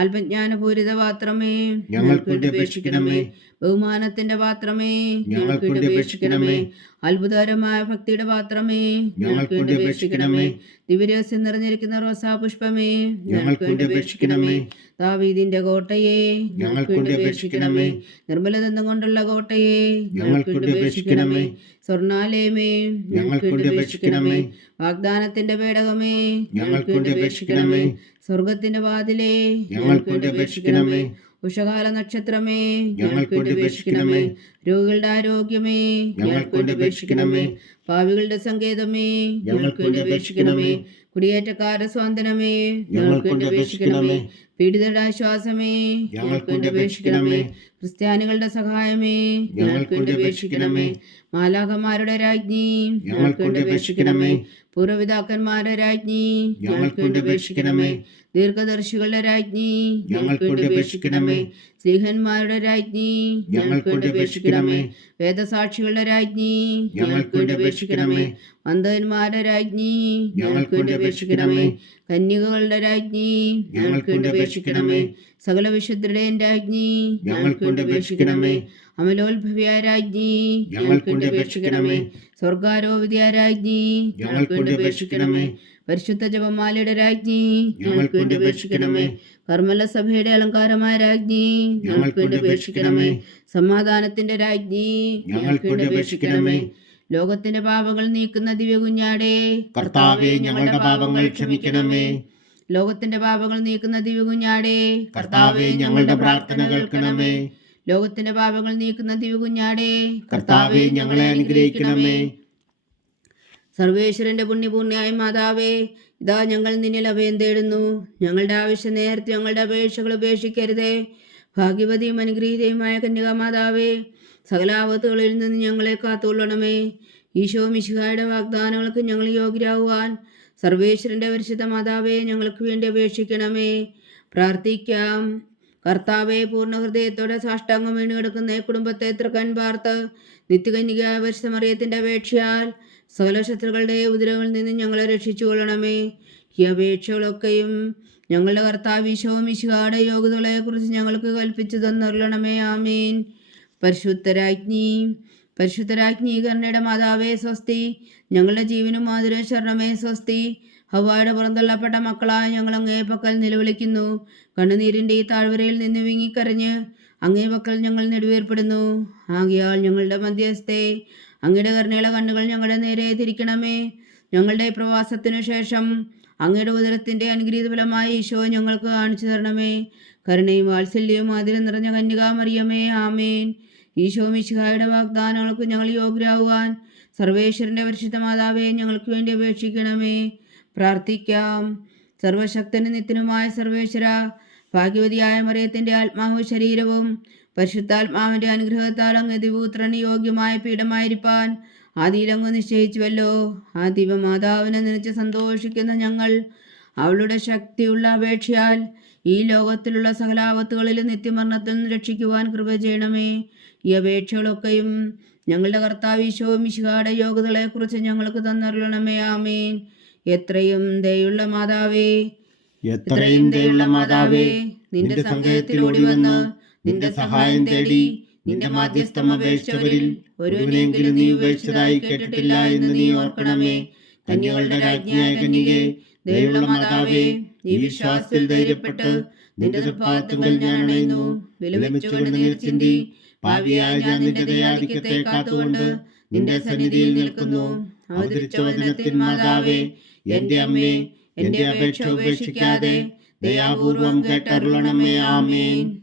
ആത്മജ്ഞാനപൂരിത പാത്രമേ, ഞങ്ങൾക്ക് വേണ്ടി അപേക്ഷിക്കണമേ. ബഹുമാനത്തിന്റെ പാത്രമേ, ഞങ്ങൾക്ക് വേണ്ടി അപേക്ഷിക്കണമേ. അത്ഭുതകരമായ ഭക്തിയുടെ പാത്രമേ, ഞങ്ങൾക്ക് വേണ്ടി അപേക്ഷിക്കണമേ. ദിവ്യരഹസ്യം നിറഞ്ഞിരിക്കുന്ന റോസാ പുഷ്പമേ, ഞങ്ങൾക്ക് വേണ്ടി അപേക്ഷിക്കണമേ. ദാവീദിന്റെ കോട്ടയെ, ഞങ്ങൾക്ക് വേണ്ടി അപേക്ഷിക്കണമേ. നിർമ്മലദന്തം കൊണ്ടുള്ള കോട്ടയെ, ഞങ്ങൾക്ക് വേണ്ടി അപേക്ഷിക്കണമേ. സ്വർണാലയമേ, ഞങ്ങൾക്ക് വേണ്ടി അപേക്ഷിക്കണമേ. വാഗ്ദാനത്തിന്റെ പേടകമേ, ഞങ്ങൾക്ക് വേണ്ടി അപേക്ഷിക്കണമേ. സ്വർഗത്തിന്റെ വാതിലേ, ഞങ്ങൾക്ക് വേണ്ടി അപേക്ഷിക്കണമേ. ഉഷകാല നക്ഷത്രമേ, ഞങ്ങൾക്ക് വേണ്ടി അപേക്ഷിക്കണമേ. രോഗികളുടെ ആരോഗ്യമേ, ഞങ്ങൾക്ക് വേണ്ടി അപേക്ഷിക്കണമേ. പാവികളുടെ സങ്കേതമേ, ഞങ്ങൾക്ക് വേണ്ടി അപേക്ഷിക്കണമേ. കുടിയേറ്റക്കാരുടെ സ്വാതന്ത്ര്യമേ, ഞങ്ങൾക്ക് വേണ്ടി അപേക്ഷിക്കണമേ. പീഡിതരുടെ ആശ്വാസമേ, ഞങ്ങൾക്ക് വേണ്ടി അപേക്ഷിക്കണമേ. ക്രിസ്ത്യാനികളുടെ സഹായമേ, ഞങ്ങൾക്ക് വേണ്ടി അപേക്ഷിക്കണമേ. മാലാഖമാരുടെ രാജ്ഞി, ഞങ്ങൾക്ക് വേണ്ടി അപേക്ഷിക്കണമേ. പൂർവ്വപിതാക്കന്മാരുടെ രാജ്ഞി, ഞങ്ങൾക്ക് വേണ്ടി അപേക്ഷിക്കണമേ. ദീർഘദർശികളുടെ രാജ്ഞി, ഞങ്ങൾക്ക് വേണ്ടി അപേക്ഷിക്കണമേ. സ്ലീഹന്മാരുടെ രാജ്ഞി, ഞങ്ങൾക്ക് വേണ്ടി അപേക്ഷിക്കണമേ. വേദസാക്ഷികളുടെ രാജ്ഞി, ഞങ്ങൾക്ക് വേണ്ടി അപേക്ഷിക്കണമേ. മന്ദന്മാരുടെ രാജ്ഞി, ഞങ്ങൾക്ക് വേണ്ടി അപേക്ഷിക്കണമേ. കന്യകകളുടെ രാജ്ഞി, ഞങ്ങൾക്ക് വേണ്ടി അപേക്ഷിക്കണമേ. സകല വിശുദ്ധരുടെയും രാജ്ഞി, ഞങ്ങൾക്ക് വേണ്ടി അപേക്ഷിക്കണമേ. അമലോത്ഭവിയായ രാജ്ഞി, ഞങ്ങൾക്ക് വേണ്ടി അപേക്ഷിക്കണമേ. സ്വർഗാരോപിതയായ രാജ്ഞി, ഞങ്ങൾക്ക് വേണ്ടി അപേക്ഷിക്കണമേ. പരിശുദ്ധ ജപമാലയുടെ രാജ്ഞി, ഞങ്ങൾക്ക് വേണ്ടി അപേക്ഷിക്കണമേ. കർമ്മല സഭയുടെ അലങ്കാരമായ രാജ്ഞി, ഞങ്ങൾക്ക് വേണ്ടി അപേക്ഷിക്കണമേ. സമാധാനത്തിന്റെ രാജ്ഞി, ഞങ്ങൾക്ക് വേണ്ടി അപേക്ഷിക്കണമേ. ലോകത്തിന്റെ പാപങ്ങൾ നീക്കുന്ന ദിവ്യ കുഞ്ഞാടേ, കർത്താവേ, ഞങ്ങളുടെ പാപങ്ങൾ ക്ഷമിക്കണമേ. ലോകത്തിന്റെ പാപങ്ങൾ നീക്കുന്ന ദിവ്യ കുഞ്ഞാടേ, കർത്താവേ, ഞങ്ങളുടെ പ്രാർത്ഥന കേൾക്കണമേ. ലോകത്തിന്റെ പാപങ്ങൾ നീക്കുന്ന ദിവ്യ കുഞ്ഞാടേ, കർത്താവേ, ഞങ്ങളെ അനുഗ്രഹിക്കണമേ. സർവേശ്വരന്റെ പുണ്യപൂർണ്ണയായ മാതാവേ, ഇതാ ഞങ്ങൾ നിന്നിൽ അഭയം തേടുന്നു. ഞങ്ങളുടെ ആവശ്യ നേരത്തെ ഞങ്ങളുടെ അപേക്ഷകൾ ഉപേക്ഷിക്കരുതേ. ഭാഗ്യവതിയും അനുഗ്രഹീതയുമായ കന്യകാമാതാവേ, സകലാപത്തുകളിൽ നിന്ന് ഞങ്ങളെ കാത്തുകൊള്ളണമേ. ഈശോ മിശിഹായുടെ വാഗ്ദാനങ്ങൾക്ക് ഞങ്ങൾ യോഗ്യരാകുവാൻ സർവേശ്വരന്റെ പരിശുദ്ധ മാതാവേ, ഞങ്ങൾക്ക് വേണ്ടി അപേക്ഷിക്കണമേ. പ്രാർത്ഥിക്കാം. കർത്താവെ, പൂർണ്ണ ഹൃദയത്തോടെ സാഷ്ടാംഗം വീണ് കിടക്കുന്ന ഈ കുടുംബത്തെ തൃക്കൺ പാർത്ത് നിത്യകന്യകയായ പരിശുദ്ധ മറിയത്തിന്റെ അപേക്ഷയാൽ സകല ശത്രുക്കളുടെ ഉപദ്രവങ്ങളിൽ നിന്ന് ഞങ്ങളെ രക്ഷിച്ചു കൊള്ളണമേ. ഈ അപേക്ഷകളൊക്കെയും ഞങ്ങളുടെ കർത്താവ് ഈശോ മിശിഹായുടെ യോഗ്യതകളെക്കുറിച്ച് ഞങ്ങൾക്ക് കൽപ്പിച്ചു തന്നരുളണമേ. ആമീൻ. പരിശുദ്ധരാജ്ഞി കരുണയുടെ മാതാവേ സ്വസ്തി. ഞങ്ങളുടെ ജീവനും മാധുരവും ശരണമേ സ്വസ്തി. ഹവ്വായുടെ പുറന്തള്ളപ്പെട്ട മക്കളായ ഞങ്ങൾ അങ്ങേ പക്കൽ നിലവിളിക്കുന്നു. കണ്ണുനീരിൻ്റെ ഈ താഴ്വരയിൽ നിന്ന് വിങ്ങിക്കരഞ്ഞ് അങ്ങേ പക്കൽ ഞങ്ങൾ നെടുവേർപ്പെടുന്നു. ആകയാൽ ഞങ്ങളുടെ മധ്യസ്ഥേ, അങ്ങയുടെ കരുണയുള്ള കണ്ണുകൾ ഞങ്ങളുടെ നേരെ തിരിക്കണമേ. ഞങ്ങളുടെ പ്രവാസത്തിനു ശേഷം അങ്ങയുടെ ഉദരത്തിൻ്റെ അനുഗ്രഹീത ഫലമായി ഈശോ ഞങ്ങൾക്ക് കാണിച്ചു തരണമേ. കരുണയും വാത്സല്യവും അതിലും നിറഞ്ഞ കന്യകാമറിയമേ, ആമേൻ. ഈശോ മിശിഹായുടെ വാഗ്ദാനങ്ങൾക്ക് ഞങ്ങൾ യോഗ്യരാകുവാൻ സർവേശ്വരൻ്റെ പരിശുദ്ധ മാതാവേ, ഞങ്ങൾക്ക് വേണ്ടി അപേക്ഷിക്കണമേ. പ്രാർത്ഥിക്കാം. സർവശക്തനും നിത്യനുമായ സർവേശ്വര, ഭാഗ്യവതിയായ മറിയത്തിൻ്റെ ആത്മാവും ശരീരവും പരിശുദ്ധാത്മാവിൻ്റെ അനുഗ്രഹത്താൽ അങ്ങ് ദിവപുത്രന് യോഗ്യമായ പീഠമായിരിക്കാൻ ആദിയിലങ്ങ് നിശ്ചയിച്ചുവല്ലോ. ആ ദിവമാതാവിനെ നനച്ച് സന്തോഷിക്കുന്ന ഞങ്ങൾ അവളുടെ ശക്തിയുള്ള അപേക്ഷയാൽ ഈ ലോകത്തിലുള്ള സകലാപത്തുകളിലും നിത്യമരണത്തിൽ നിന്ന് രക്ഷിക്കുവാൻ കൃപ ചെയ്യണമേ. ഈ അപേക്ഷകളൊക്കെയും ഞങ്ങളുടെ കർത്താവ് ഈശോ മിശിഹായുടെ യോഗ്യതകളെക്കുറിച്ച് ഞങ്ങൾക്ക് തന്നരുളണമേ. ആമേൻ. എത്രയും ദയുള്ള മാതാവേ, എത്രയും ദയുള്ള മാതാവേ, നിന്റെ സങ്കേതത്തിലോടി വന്ന് നിന്റെ സഹായം തേടി നിന്റെ മാധ്യസ്ഥം അപേക്ഷിച്ചവരിൽ ഒരുവനെങ്കിലും നീ ഉപേക്ഷിച്ചതായി കേട്ടിട്ടില്ല എന്ന് നീ ഓർക്കണമേ. കന്യകളുടെ രാജ്ഞിയായ കന്യകേ, ദയുള്ള മാതാവേ, ഈ വിശ്വാസത്തിൽ ധൈര്യപ്പെട്ട് നിന്റെ തൃപ്പാദത്തിൽ ഞാൻ അണയുന്നു. വിലപിച്ചുകൊണ്ട് നീർ ചിന്തി പാപിയായ ഞാൻ നിന്റെ ദയാധിക്യത്തെ കാത്തുകൊണ്ട് നിന്റെ സന്നിധിയിൽ നിൽക്കുന്നു. അവതരിച്ച വചനത്തിൻ മാതാവേ, എന്റെ അമ്മേ, എന്റെ അപേക്ഷ ഉപേക്ഷിക്കാതെ ദയാപൂർവം കേട്ടരുളണമേ. ആമേൻ.